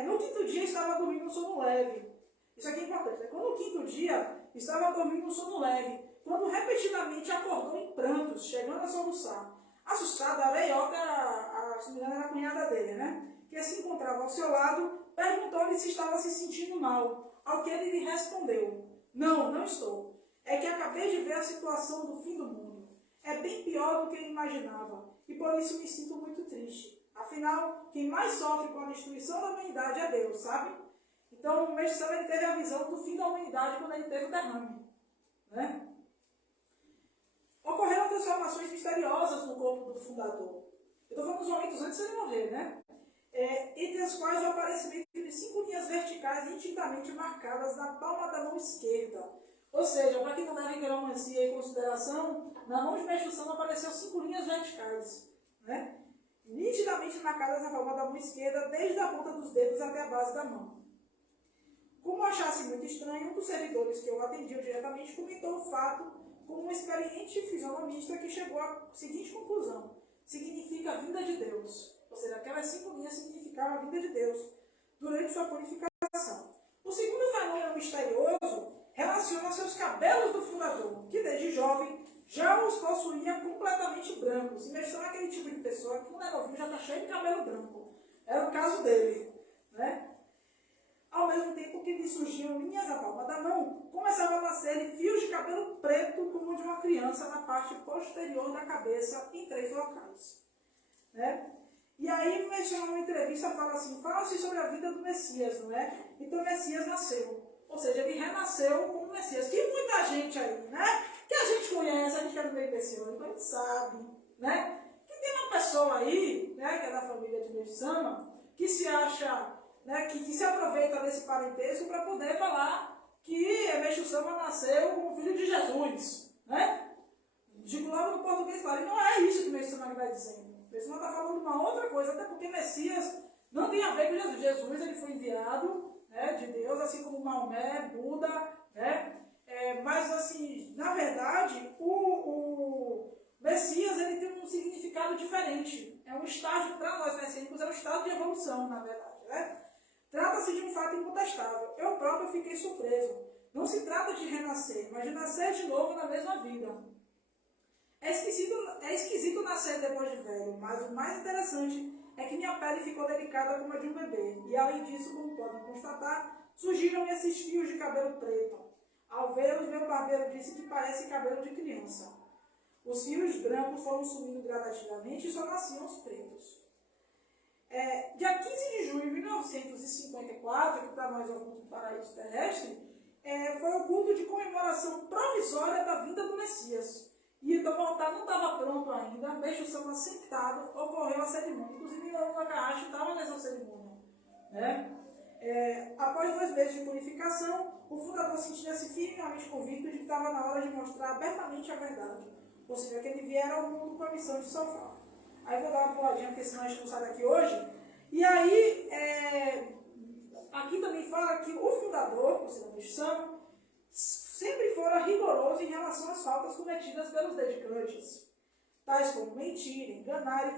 No 5º dia estava dormindo um sono leve. Isso aqui é importante. Né? Quando no 5º dia dia estava dormindo um sono leve, quando repentinamente acordou em prantos, chegando a soluçar. Assustada, a velhota, se não me engano, era a cunhada dele, né? Que se encontrava ao seu lado, perguntou-lhe se estava se sentindo mal, ao que ele lhe respondeu: não, não estou. É que acabei de ver a situação do fim do mundo. É bem pior do que ele imaginava, e por isso me sinto muito triste. Afinal, quem mais sofre com a destruição da humanidade é Deus, sabe? Então, o Mestre Sama, ele teve a visão do fim da humanidade quando ele teve o derrame, né? Ocorreram transformações misteriosas no corpo do fundador. Eu estou falando dos momentos antes de ele morrer, né? Entre as quais o aparecimento de 5 linhas verticais intensamente marcadas na palma da mão esquerda. Ou seja, para quem não leva quiromancia em consideração, na mão de Mestre Sama apareceu 5 linhas verticais, né? Nitidamente marcadas na palma da mão esquerda, desde a ponta dos dedos até a base da mão. Como achasse muito estranho, um dos servidores que eu atendia diretamente comentou o fato com um experiente fisionomista que chegou à seguinte conclusão: significa a vinda de Deus. Ou seja, aquelas 5 linhas significavam a vinda de Deus durante sua purificação. O segundo fenômeno misterioso relaciona seus cabelos do fundador, que desde jovem já os possuía completamente brancos. E Mestre Sama é aquele tipo de pessoa que quando é novinho já está cheio de cabelo branco. Era o caso dele, né? Ao mesmo tempo que lhe surgiam linhas à palma da mão, começavam a nascer fios de cabelo preto como de uma criança na parte posterior da cabeça em 3 locais, né? E aí, o Mestre Sama, numa entrevista, fala assim, fala-se sobre a vida do Messias, não é? Então, o Messias nasceu. Ou seja, ele renasceu como Messias. Que muita gente aí, né? Que a gente conhece, a gente é do meio desse ano, a gente sabe, né? Que tem uma pessoa aí, né, que é da família de Mestre Sama, que se acha, né, que se aproveita desse parentesco para poder falar que Mestre Sama nasceu como filho de Jesus, né? Digo logo no português, claro, e não é isso que Mestre Sama está dizendo. Mestre Sama está falando uma outra coisa, até porque Messias não tem a ver com Jesus. Jesus, ele foi enviado, né, de Deus, assim como Maomé, Buda, né? Mas, assim, na verdade, o Messias, ele tem um significado diferente. É um estágio, para nós messiânicos, é um estado de evolução, na verdade, né? Trata-se de um fato incontestável. Eu próprio fiquei surpreso. Não se trata de renascer, mas de nascer de novo na mesma vida. É esquisito nascer depois de velho, mas o mais interessante é que minha pele ficou delicada como a de um bebê. E além disso, como podem constatar, surgiram esses fios de cabelo preto. Ao vê-los, meu barbeiro disse que parece cabelo de criança. Os fios brancos foram sumindo gradativamente e só nasciam os pretos. Dia 15 de junho de 1954, que para nós é o culto do paraíso terrestre, foi o culto de comemoração provisória da vinda do Messias. E então o altar não estava pronto ainda, Mestre Sama sentado, ocorreu a cerimônia. Inclusive, Nauru Takahashi estava nessa cerimônia, né? Após 2 meses de purificação, o fundador sentia-se firmemente convicto de que estava na hora de mostrar abertamente a verdade. Ou seja, que ele viera ao mundo com a missão de salvar. Aí vou dar uma puladinha, porque senão a gente não sai daqui hoje. E aí, aqui também fala que o fundador, ou seja, o Mestre Sama, sempre fora rigoroso em relação às faltas cometidas pelos dedicantes, tais como mentir, enganar e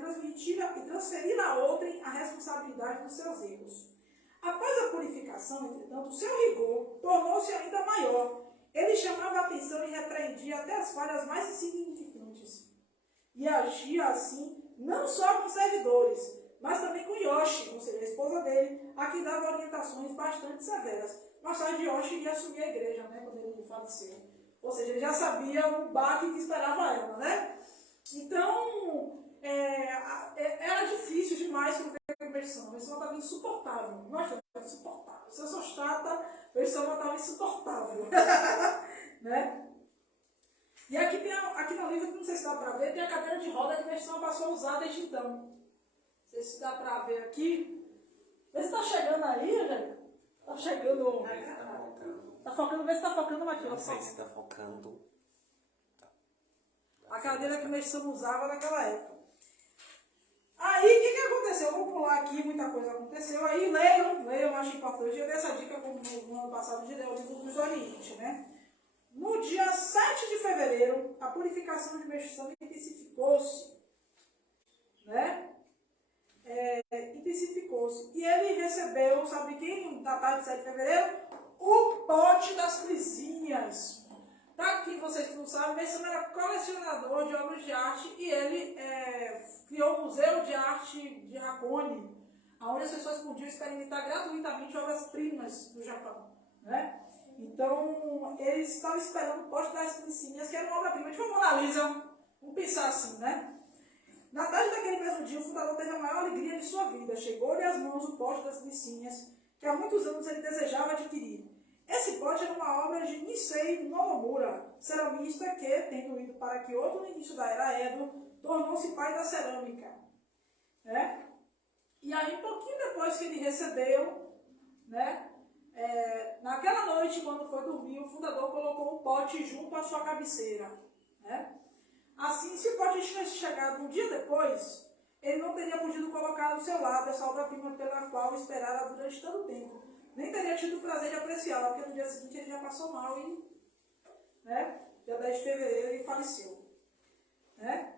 transferir a outrem a responsabilidade dos seus erros. Após a purificação, entretanto, o seu rigor tornou-se ainda maior. Ele chamava a atenção e repreendia até as falhas mais insignificantes. E agia assim, não só com servidores, mas também com Yoshi, ou seja, a esposa dele, a quem dava orientações bastante severas. Mais tarde, Yoshi iria assumir a igreja, né, quando ele faleceu. Ou seja, ele já sabia o baque que esperava ela, né? Então, era difícil demais para o Mestre Sama. O Mestre Sama estava insuportável. Não achava insuportável. Se eu sou chata, o Mestre Sama estava insuportável. Né? E aqui no livro, não sei se dá para ver, tem a cadeira de roda que o Mestre Sama passou a usar desde então. Não sei se dá para ver aqui. Vê se está chegando aí, gente. Tá chegando. Tá focando, vê se tá focando aqui. Não sei se tá focando. A cadeira que o Mestre Sama usava naquela época. Aí, o que aconteceu? Eu vou pular aqui, muita coisa aconteceu. Aí, leiam, eu acho importante. Eu dei essa dica no ano passado de ler o livro do Oriente, né? No dia 7 de fevereiro, a purificação de Mestre Sama intensificou-se, né? Intensificou-se. E ele recebeu, sabe quem, na tarde de 7 de fevereiro? o pote das Frisinhas. Para aqui, vocês que não sabem, Messi era colecionador de obras de arte e ele criou o Museu de Arte de Hakone, onde as pessoas podiam experimentar gratuitamente obras-primas do Japão, né? Então, eles estavam esperando o pote das Frisinhas, que era uma obra-prima, tipo uma Mona Lisa, vamos pensar assim, né? Na tarde daquele mesmo dia, o fundador teve a maior alegria de sua vida. Chegou-lhe às mãos o pote das Frisinhas, que há muitos anos ele desejava adquirir. Esse pote era uma obra de Nisei Nomura, ceramista que, tendo ido para Kyoto no início da era Edo, tornou-se pai da cerâmica, né? E aí, um pouquinho depois que ele recebeu, né, naquela noite, quando foi dormir, o fundador colocou o pote junto à sua cabeceira, né? Assim, se o pote tivesse chegado um dia depois, ele não teria podido colocar no seu lado essa obra-prima pela qual esperara durante tanto tempo. Nem teria tido o prazer de apreciá-la, porque no dia seguinte ele já passou mal e, né, dia 10 de fevereiro ele faleceu, né?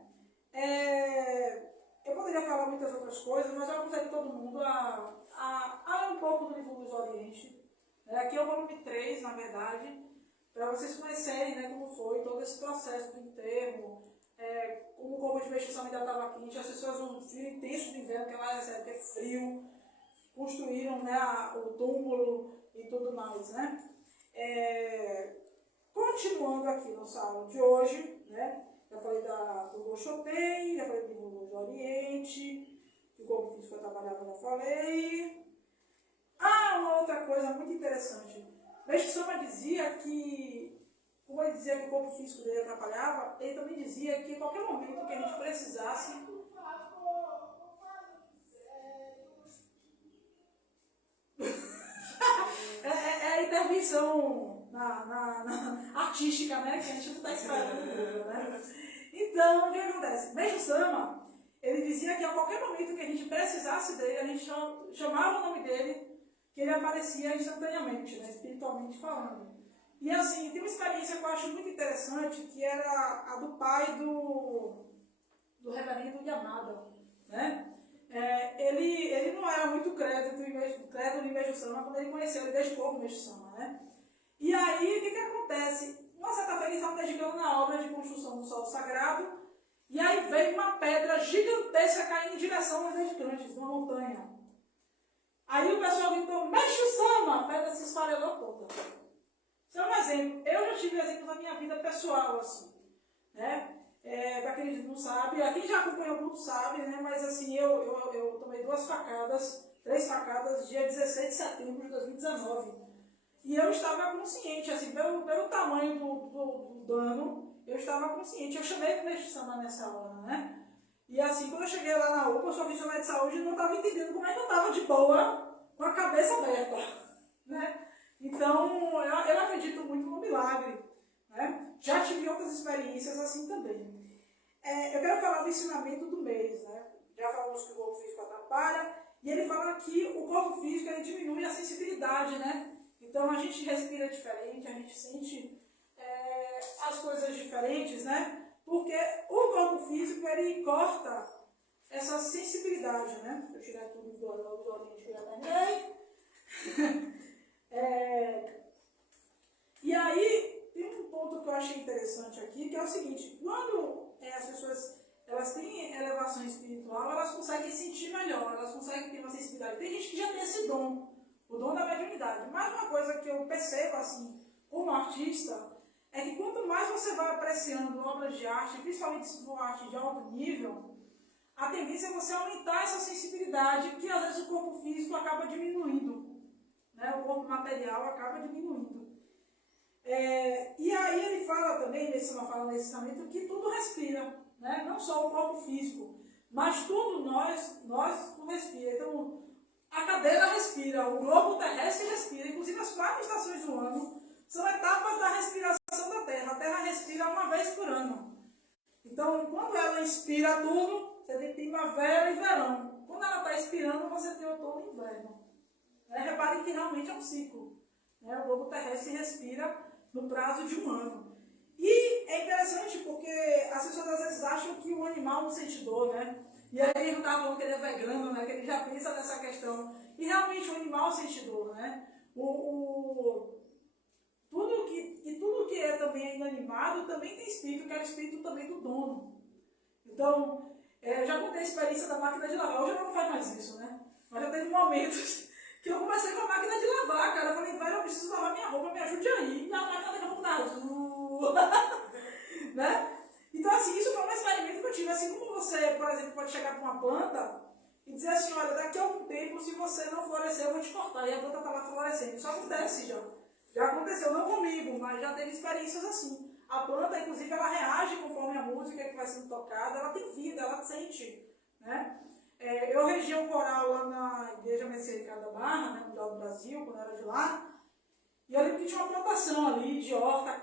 Eu poderia falar muitas outras coisas, mas eu aconselho todo mundo a ler um pouco do livro Luz do Oriente. Aqui é o volume 3, na verdade, para vocês conhecerem, né, como foi todo esse processo do enterro, como o corpo de vestição ainda estava quente, as pessoas no frio intenso do inverno, que lá é frio, construíram, né, o túmulo e tudo mais, né? Continuando aqui nossa aula de hoje, né? Já falei do Goshoten, já falei do livro Luz do Oriente, que o corpo físico trabalhava, já falei. Uma outra coisa muito interessante. Mestre Sama dizia que, como ele dizia que o corpo físico dele atrapalhava, ele também dizia que em qualquer momento que a gente precisasse, a intervenção artística, né, que a gente não está esperando, né? Então, o que acontece? Mestre Sama, ele dizia que a qualquer momento que a gente precisasse dele, a gente chamava o nome dele, que ele aparecia instantaneamente, né, espiritualmente falando. E assim, tem uma experiência que eu acho muito interessante, que era a do pai do reverendo Yamada, né? Ele não era muito crédito em Mestre Sama quando ele conheceu, ele dedicou o Mestre Sama, né? E aí, o que acontece? Uma certa feita, eles estavam dedicando na obra de construção do Solo Sagrado, e aí veio uma pedra gigantesca caindo em direção aos dedicantes, numa montanha. Aí o pessoal gritou, Mestre Sama! A pedra se esfarelou toda. Isso é um exemplo. Eu já tive exemplos na minha vida pessoal, assim, né? Para quem não sabe, quem já acompanhou o grupo sabe, né? Mas assim, eu tomei 3 facadas, dia 16 de setembro de 2019. E eu estava consciente, assim, pelo tamanho do dano, eu estava consciente. Eu chamei o Mestre Sama nessa hora, né? E assim, quando eu cheguei lá na UPA, eu sou funcionário de saúde e não estava entendendo como é que eu estava de boa, com a cabeça aberta, né? Então, eu acredito muito no milagre, né? Já tive outras experiências assim também. Eu quero falar do ensinamento do mês, né? Já falamos que o corpo físico atrapalha, e ele fala que o corpo físico ele diminui a sensibilidade, né? Então, a gente respira diferente, a gente sente as coisas diferentes, né? Porque o corpo físico, ele corta essa sensibilidade, né? Deixa eu tirar tudo do Oriente que eu já terminei. E aí, tem um ponto que eu achei interessante aqui, que é o seguinte, quando as pessoas elas têm elevação espiritual, elas conseguem sentir melhor, elas conseguem ter uma sensibilidade. Tem gente que já tem esse dom, o dom da mediunidade. Mas uma coisa que eu percebo, assim, como artista, é que quanto mais você vai apreciando obras de arte, principalmente se for arte de alto nível, a tendência é você aumentar essa sensibilidade, que às vezes o corpo físico acaba diminuindo, né? O corpo material acaba diminuindo. E aí ele fala também, nesse ensinamento, que tudo respira, né? Não só o corpo físico, mas tudo nós respira. Então, a cadeira respira, o globo terrestre respira, inclusive as 4 estações do ano são etapas da respiração da Terra. A Terra respira uma vez por ano. Então, quando ela inspira tudo, você tem primavera e verão. Quando ela está expirando, você tem outono e inverno. Reparem que realmente é um ciclo. O globo terrestre respira no prazo de um ano. E é interessante porque as pessoas às vezes acham que o animal não sente dor, né? E aí ele não está falando que ele é vegano, né? Que ele já pensa nessa questão. E realmente o animal sente dor, né? Tudo que é também inanimado também tem espírito, que é o espírito também do dono. Então, eu já contei a experiência da máquina de lavar. Hoje eu não faz mais isso, né? Mas já teve momentos que eu comecei com a máquina de lavar, cara. Eu falei, velho, eu preciso lavar minha roupa, me ajude aí. E a máquina daqui a pouco tá... né? Então, assim, isso foi um experimento que eu tive. Assim como você, por exemplo, pode chegar com uma planta e dizer assim, olha, daqui a algum tempo, se você não florescer, eu vou te cortar. E a planta está lá florescendo. Isso acontece já. Já aconteceu, não comigo, mas já teve experiências assim. A planta, inclusive, ela reage conforme a música que vai sendo tocada, ela tem vida, ela sente, né? Eu regi um coral lá na Igreja Messiânica da Barra, né, Mundial do Brasil, quando eu era de lá, e eu lembro que tinha uma plantação ali de horta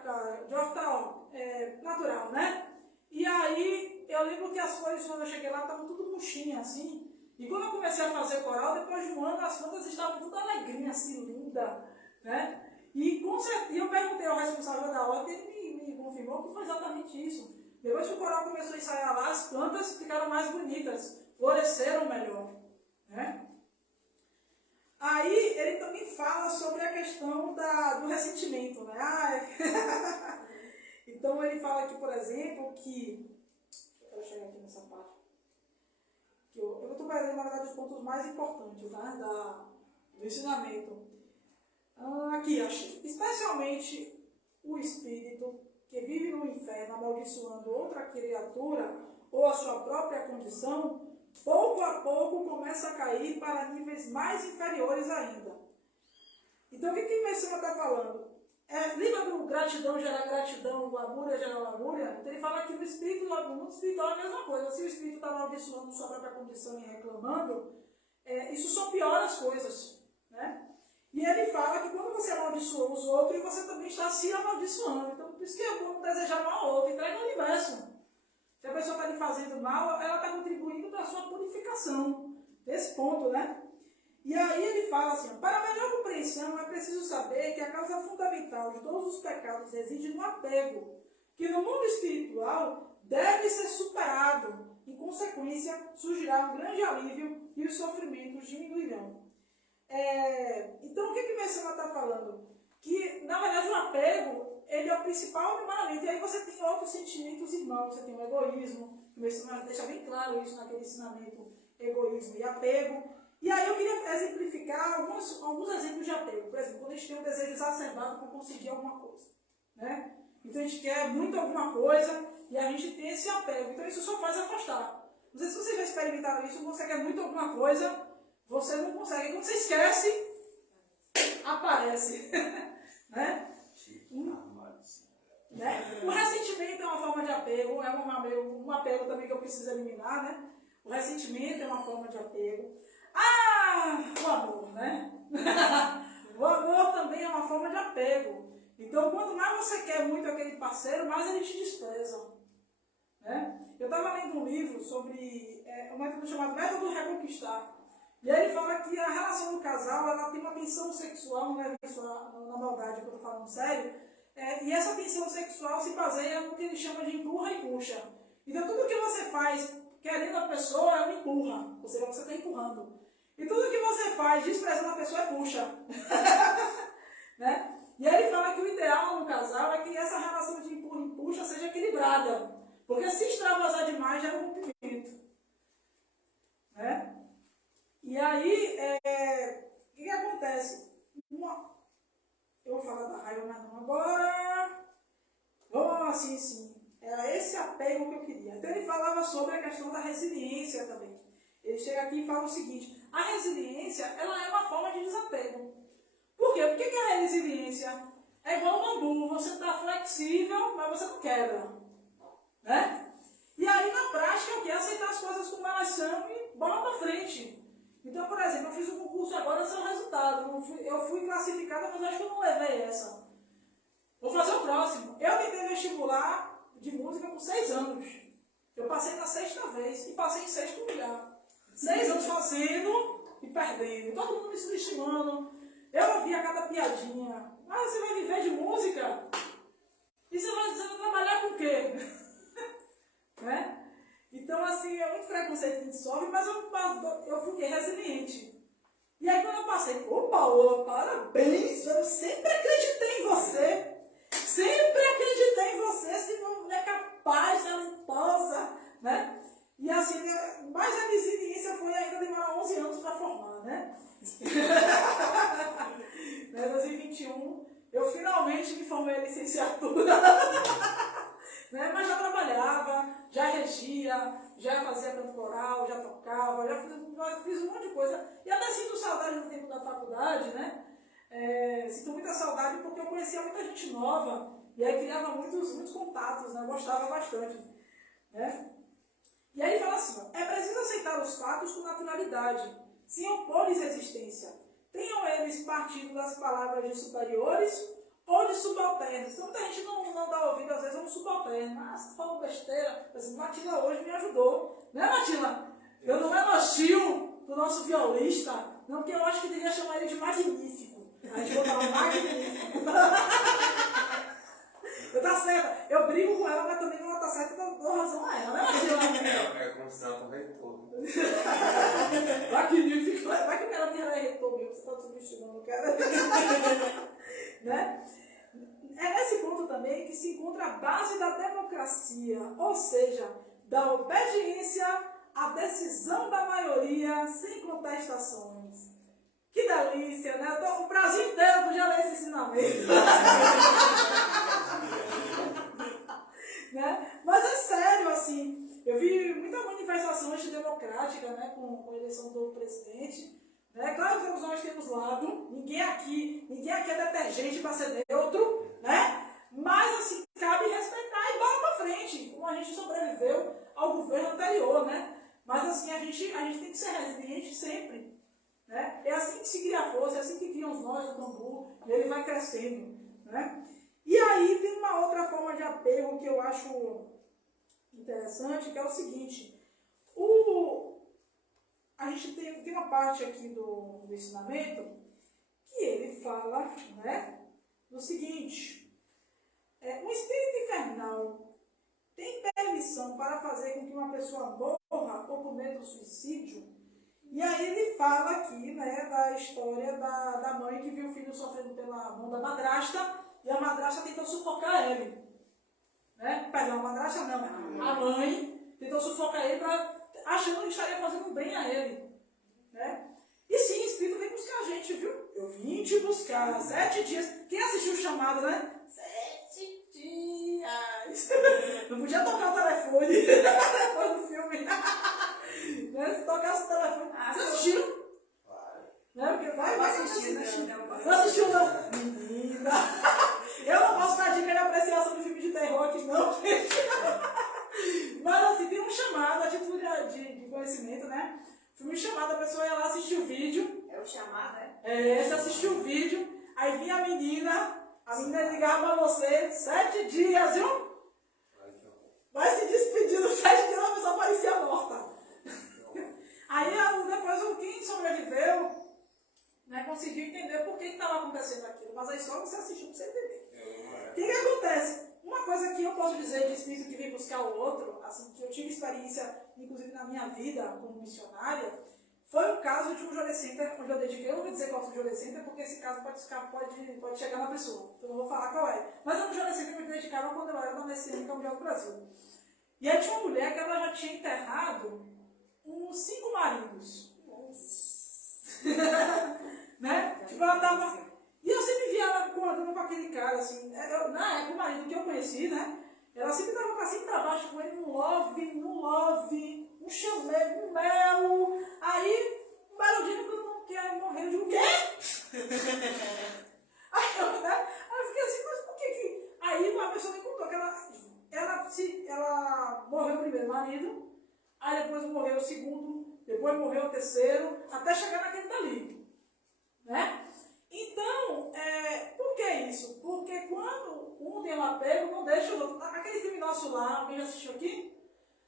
natural, né? E aí, eu lembro que as flores, quando eu cheguei lá, estavam tudo murchinhas, assim. E quando eu comecei a fazer coral, depois de um ano, as plantas estavam tudo alegrinha, assim, linda, né? E eu perguntei ao responsável da horta e ele me confirmou que foi exatamente isso. Depois que o coral começou a ensaiar lá, as plantas ficaram mais bonitas, floresceram melhor, né? Aí ele também fala sobre a questão do ressentimento, né? Então ele fala aqui, por exemplo, que... Deixa eu chegar aqui nessa parte. Eu estou pegando, na verdade, os pontos mais importantes, né, do ensinamento. Aqui, achei. Especialmente o espírito que vive no inferno amaldiçoando outra criatura ou a sua própria condição, pouco a pouco começa a cair para níveis mais inferiores ainda. Então, o que Messina está falando? Lembra do gratidão gera gratidão, lamúria gera lamúria? Então, ele fala que no mundo espiritual é a mesma coisa. Se o espírito está amaldiçoando sua própria condição e reclamando, isso só piora as coisas, né? E ele fala que quando você amaldiçoa os outros, você também está se amaldiçoando. Então, por isso que é bom desejar mal ao outro, entrega no universo. Se a pessoa está lhe fazendo mal, ela está contribuindo para a sua purificação. Desse ponto, né? E aí ele fala assim, para melhor compreensão, é preciso saber que a causa fundamental de todos os pecados reside no apego, que no mundo espiritual deve ser superado. Em consequência, surgirá um grande alívio e os sofrimentos diminuirão. Então, o que Messina está falando? Que, na verdade, o apego, ele é o principal primeiramente. E aí você tem outros sentimentos irmãos. Você tem o egoísmo, que o Messina deixa bem claro isso naquele ensinamento, egoísmo e apego. E aí eu queria exemplificar alguns exemplos de apego. Por exemplo, quando a gente tem um desejo exacerbado para conseguir alguma coisa, né? Então a gente quer muito alguma coisa e a gente tem esse apego. Então isso só faz afastar. Não sei se vocês já experimentaram isso, quando você quer muito alguma coisa, você não consegue. Quando você esquece, aparece. Né? O ressentimento é uma forma de apego, um apego também que eu preciso eliminar, né? O ressentimento é uma forma de apego. O amor, né? O amor também é uma forma de apego. Então, quanto mais você quer muito aquele parceiro, mais ele te despreza. Né? Eu estava lendo um livro sobre um método chamado Método Reconquistar. E aí ele fala que a relação do casal, ela tem uma tensão sexual, não é isso na maldade que eu estou falando sério, e essa tensão sexual se baseia no que ele chama de empurra e puxa. Então, tudo que você faz querendo a pessoa é um empurra, ou seja, você está empurrando. E tudo que você faz desprezando a pessoa é puxa. Né? E aí ele fala que o ideal no casal é que essa relação de empurra e puxa seja equilibrada. Porque se extravasar demais, gera um rompimento. Né? E aí, o que acontece? Eu vou falar da raiva, mas não agora. Sim. Era esse apego que eu queria. Então ele falava sobre a questão da resiliência também. Ele chega aqui e fala o seguinte, a resiliência, ela é uma forma de desapego. Por quê? Porque que a resiliência é igual um bambu, você está flexível, mas você não quebra. Né? E aí, na prática, eu quero aceitar as coisas como elas são e bola para frente. Então, por exemplo, eu fiz um concurso agora, esse é o resultado. Eu fui classificada, mas acho que eu não levei essa. Vou fazer o próximo. Eu tentei vestibular de música por 6 anos. Eu passei na 6ª vez e passei em 6º lugar. 6 anos fazendo e perdendo. Todo mundo me subestimando. Eu ouvia cada piadinha. Você vai viver de música? E você vai trabalhar com o quê? Né? Então, assim, é muito preconceito que a gente sofre, mas eu fiquei resiliente. E aí quando eu passei, ô Paola, parabéns, eu sempre acreditei em você. Sempre acreditei em você, se não é capaz, talentosa, né? E assim, mais a resiliência foi ainda demorar 11 anos para formar, né? Em 2021, eu finalmente me formei em licenciatura. Né? Mas já trabalhava, já regia, já fazia canto coral, já tocava, já fiz um monte de coisa. E até sinto saudade do tempo da faculdade, né? Sinto muita saudade porque eu conhecia muita gente nova e aí criava muitos contatos, né? Eu gostava bastante, né? E aí fala assim, ó, é preciso aceitar os fatos com naturalidade, sem opor-lhes resistência. Tenham eles partido das palavras de superiores ou de subalternos. Então, muita gente não dá ouvido, às vezes, a um subalterno. Ah, você falou besteira. Mas Matilda hoje me ajudou. Né, Matilda? Eu não elogio do nosso violista, não, porque eu acho que devia chamar ele de magnífico. A gente vai falar magnífico. Tá certo. Eu brigo com ela, mas também não tá certa, então dou razão a ela, né, Matilda? É como se ela também reitor. Magnífico. Vai que ela vira reitor mesmo, você tá subestimando, cara. Né? É nesse ponto também que se encontra a base da democracia, ou seja, da obediência à decisão da maioria sem contestações. Que delícia, né? O Brasil inteiro podia ler esse ensinamento. Né? Mas é sério, assim, eu vi muita manifestação antidemocrática, né, com a eleição do novo presidente. Né? Claro que nós temos lado, ninguém aqui é detergente para ser neutro, né? Mas assim, cabe respeitar e bola para frente, como a gente sobreviveu ao governo anterior, né? Mas assim, a gente tem que ser resiliente sempre, né? É assim que se cria força, é assim que criam os nós do bambu, e ele vai crescendo, né? E aí tem uma outra forma de apego que eu acho interessante, que é o seguinte, a gente tem uma parte aqui do ensinamento que ele fala, né, do seguinte, um espírito infernal tem permissão para fazer com que uma pessoa morra ou cometa o suicídio? E aí ele fala aqui, né, da história da mãe que viu o filho sofrendo pela mão da madrasta e a madrasta tentou sufocar ele. Né? Perdão, a madrasta não, a mãe tentou sufocar ele achando que estaria fazendo bem a ele. Né? E sim, o Espírito vem buscar a gente, viu? Eu vim te buscar 7 dias. Quem assistiu o chamado, né? 7 dias. Não podia tocar o telefone depois do filme. Né? Se tocasse o telefone. Você assistiu? Claro. Né? Porque vai assistir, né? Não assistiu, não? Menina. Eu não posso dar dica de apreciação de filme de terror aqui, não. Mas assim, tem um chamado, a título de conhecimento, né? Filme chamado, a pessoa ia lá assistir o vídeo. É o chamado, né? Você assistiu o vídeo, aí vinha a menina ligava pra você 7 dias, viu? Vai se despedindo 7 dias, a pessoa parecia morta. Aí depois quem sobreviveu, né, conseguiu entender por que estava acontecendo aquilo. Mas aí só você assistiu pra você entender. O que acontece? Uma coisa que eu posso dizer de espírito que vem buscar o outro, assim, que eu tive experiência, inclusive na minha vida como missionária, foi o caso de um Journey Center onde eu dediquei. Eu não vou dizer qual foi o Journey Center, porque esse caso pode chegar na pessoa. Então eu não vou falar qual é. Mas é um Journey Center que me dedicaram quando eu era da Messiânica Mundial do Brasil. E aí tinha uma mulher que ela já tinha enterrado uns 5 maridos. Né? Tipo, ela tava... E eu sempre via ela andando com aquele cara, assim, na época o marido que eu conheci, né? Ela sempre estava pra cima e pra baixo com ele, no love, um chamego, um mel. Aí, um belo dia que eu não quero morrer, eu digo, o quê? Aí eu fiquei assim, mas por que? Aí uma pessoa me contou que ela morreu o primeiro marido, aí depois morreu o segundo, depois morreu o terceiro, até chegar naquele dali. Né? Então, por que isso? Porque quando um tem um apego, não deixa o outro. Aquele filme Nosso Lar, alguém já assistiu aqui?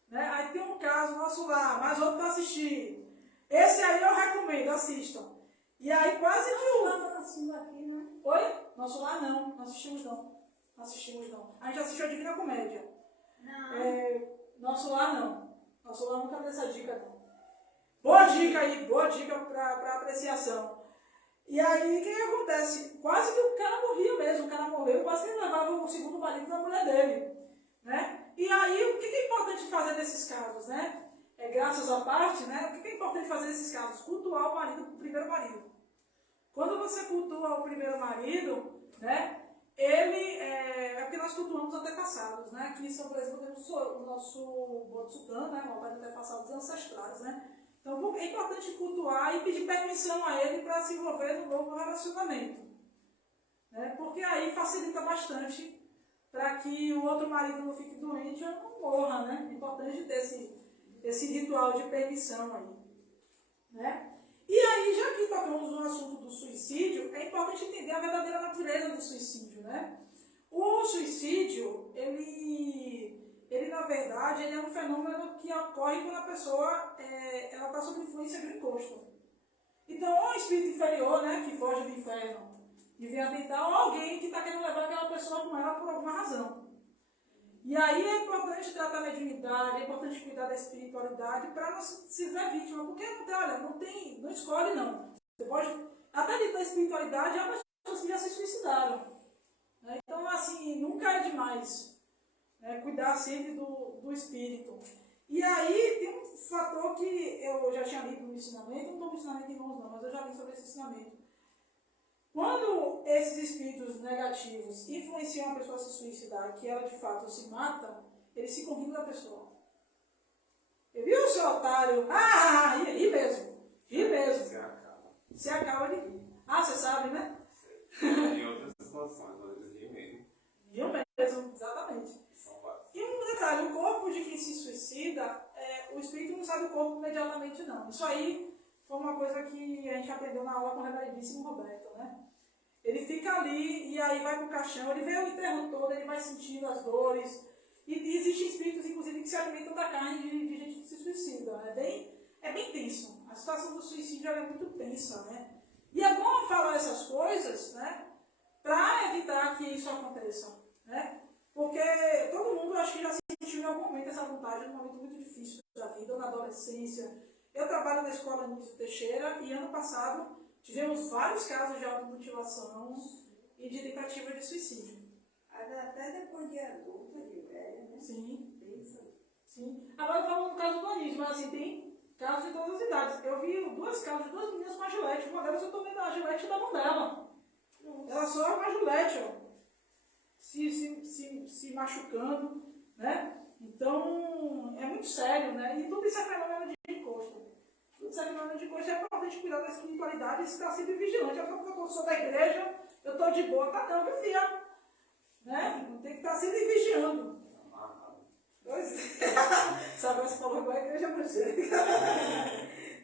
Né? Aí tem um caso, Nosso Lar, mais outro para assistir. Esse aí eu recomendo, assistam. E aí quase que o... aqui, né? Oi? Nosso Lar não assistimos não. A gente assistiu a Divina Comédia. Não. Nosso Lar não. Nosso Lar nunca deu essa dica não. Boa dica aí, boa dica para apreciação. E aí, o que acontece? Quase que o cara morria mesmo, o cara morreu, quase que ele levava o segundo marido da mulher dele, né? E aí, o que é importante fazer nesses casos, né? Graças à parte, né? O que é importante fazer nesses casos? Cultuar o marido, o primeiro marido. Quando você cultua o primeiro marido, né? Ele é porque nós cultuamos antepassados, né? Aqui em São Paulo temos o nosso Botsukan, né? O pai antepassados ancestrais, né? Então é importante cultuar e pedir permissão a ele para se envolver no novo relacionamento, né? Porque aí facilita bastante para que o outro marido não fique doente ou não morra, né? É importante ter esse ritual de permissão aí, né? E aí, já que tocamos no assunto do suicídio, é importante entender a verdadeira natureza do suicídio, né? O suicídio, ele na verdade, ele é um fenômeno que ocorre quando a pessoa ela está sob influência de um encosto. Então, ou um espírito inferior, né, que foge do inferno e vem atentar, ou alguém que está querendo levar aquela pessoa com ela por alguma razão. E aí é importante tratar a mediunidade, é importante cuidar da espiritualidade para não se ver vítima, porque olha, não escolhe não. Você pode, até dentro da espiritualidade, há pessoas que já se suicidaram, né? Então, assim, nunca é demais, né, cuidar sempre do espírito. E aí tem um fator que eu já tinha lido no ensinamento, não estou no ensinamento em mãos não, mas eu já li sobre esse ensinamento. Quando esses espíritos negativos influenciam a pessoa a se suicidar, que ela de fato se mata, eles ficam rindo da pessoa. Viu, seu otário? Ri mesmo. Ri mesmo. Você acaba de rir. Você sabe, né? Em outras situações, outras de mesmo. Riu mesmo, exatamente. E um detalhe, o corpo de quem se suicida, o espírito não sai do corpo imediatamente não. Isso aí foi uma coisa que a gente aprendeu na aula com o reverendíssimo Roberto, né? Ele fica ali e aí vai pro caixão, ele vê o enterro todo, ele vai sentindo as dores. E existem espíritos, inclusive, que se alimentam da carne de gente que se suicida. É bem tenso. A situação do suicídio é muito tensa, né? E é bom falar essas coisas, né? Para evitar que isso aconteça, né? Porque todo mundo, acho que já sentiu em algum momento essa vontade, num momento muito difícil da vida, ou na adolescência. Eu trabalho na escola Nício Teixeira e ano passado tivemos vários casos de automutilação e de tentativa de suicídio. Até depois de adulta, de velha, né? Sim. Pensa. Sim. Agora falando no caso do Anísio, mas assim, tem casos de todas as idades. Eu vi duas casos de duas meninas com a gilete. Uma delas eu tô vendo a gilete da mão dela. Ela só é uma gilete, ó. Se machucando, né? Então, é muito sério, né? E tudo isso é fenômeno de encosto. Tudo isso é fenômeno de encosto. É importante cuidar da espiritualidade e estar sempre vigilante. Eu sou da igreja, eu estou de boa, tá não, viu, filha? Né? Não tem que estar sempre vigiando. Pois é. Sabe, você falou igual a igreja evangélica.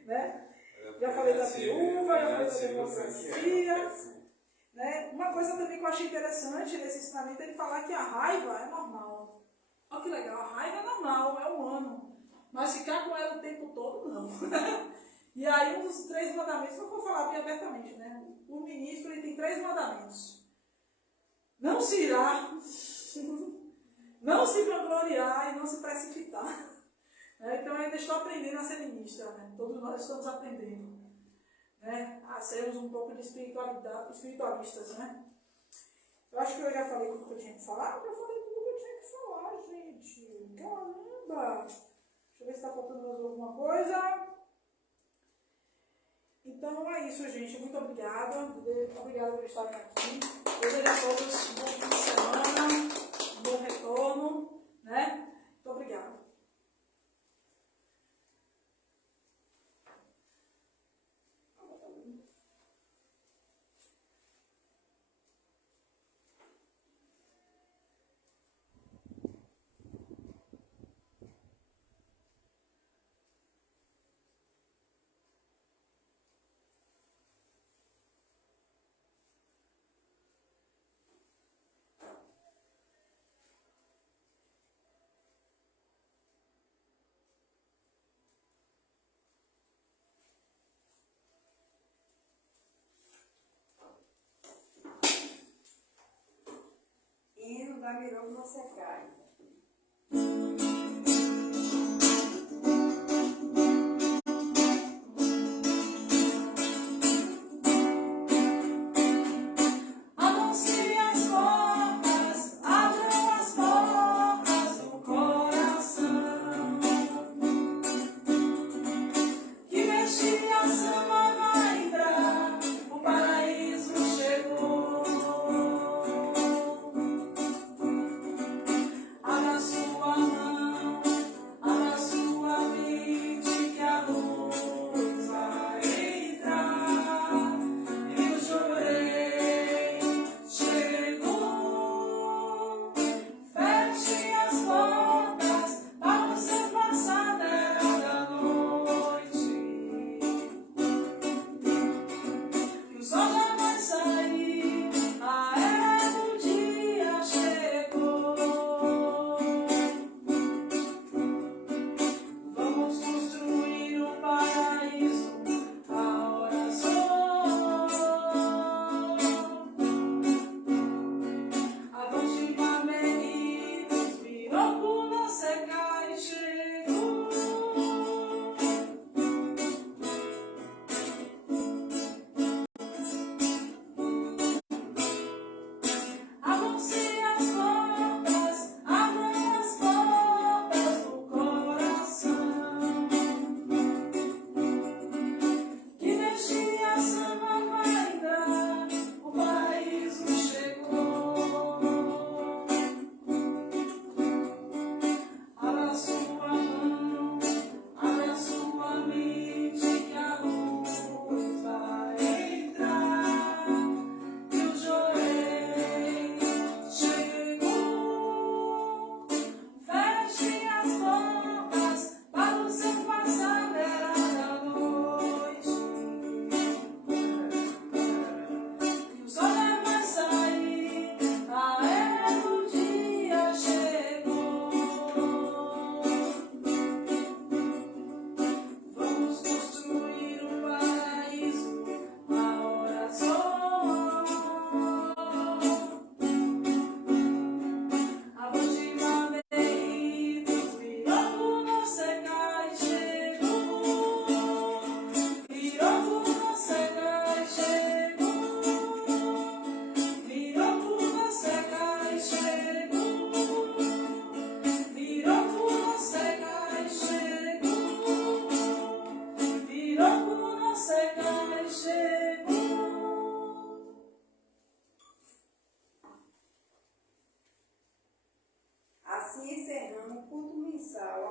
Né? Já falei da viúva, já falei da democracia. Né? Uma coisa também que eu achei interessante nesse ensinamento é ele falar que a raiva é normal. Olha que legal, a raiva é normal, é humano. Mas ficar com ela o tempo todo, não. E aí um dos 3 mandamentos, eu vou falar bem abertamente, né? O ministro ele tem 3 mandamentos. Não se irá, não se vangloriar e não se precipitar. Então eu ainda estou aprendendo a ser ministra, né? Todos nós estamos aprendendo, né? A sermos um pouco de espiritualistas, né? Eu acho que eu já falei tudo que eu tinha que falar. Eu falei tudo que eu tinha que falar, gente. Caramba! Deixa eu ver se está faltando mais alguma coisa. Então é isso, gente. Muito obrigada. Obrigada por estarem aqui. Desejo a todos um bom fim de semana, um bom retorno, né? Muito obrigada. Hino da Miromo Secai.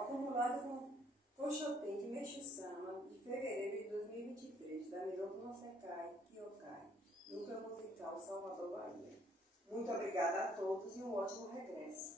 acumulado com Coxotem de Meixo Sama, de fevereiro de 2023, da Miroco Nosekai, Kyokai, Núcleo Musical Salvador, Bahia. Muito obrigada a todos e um ótimo regresso.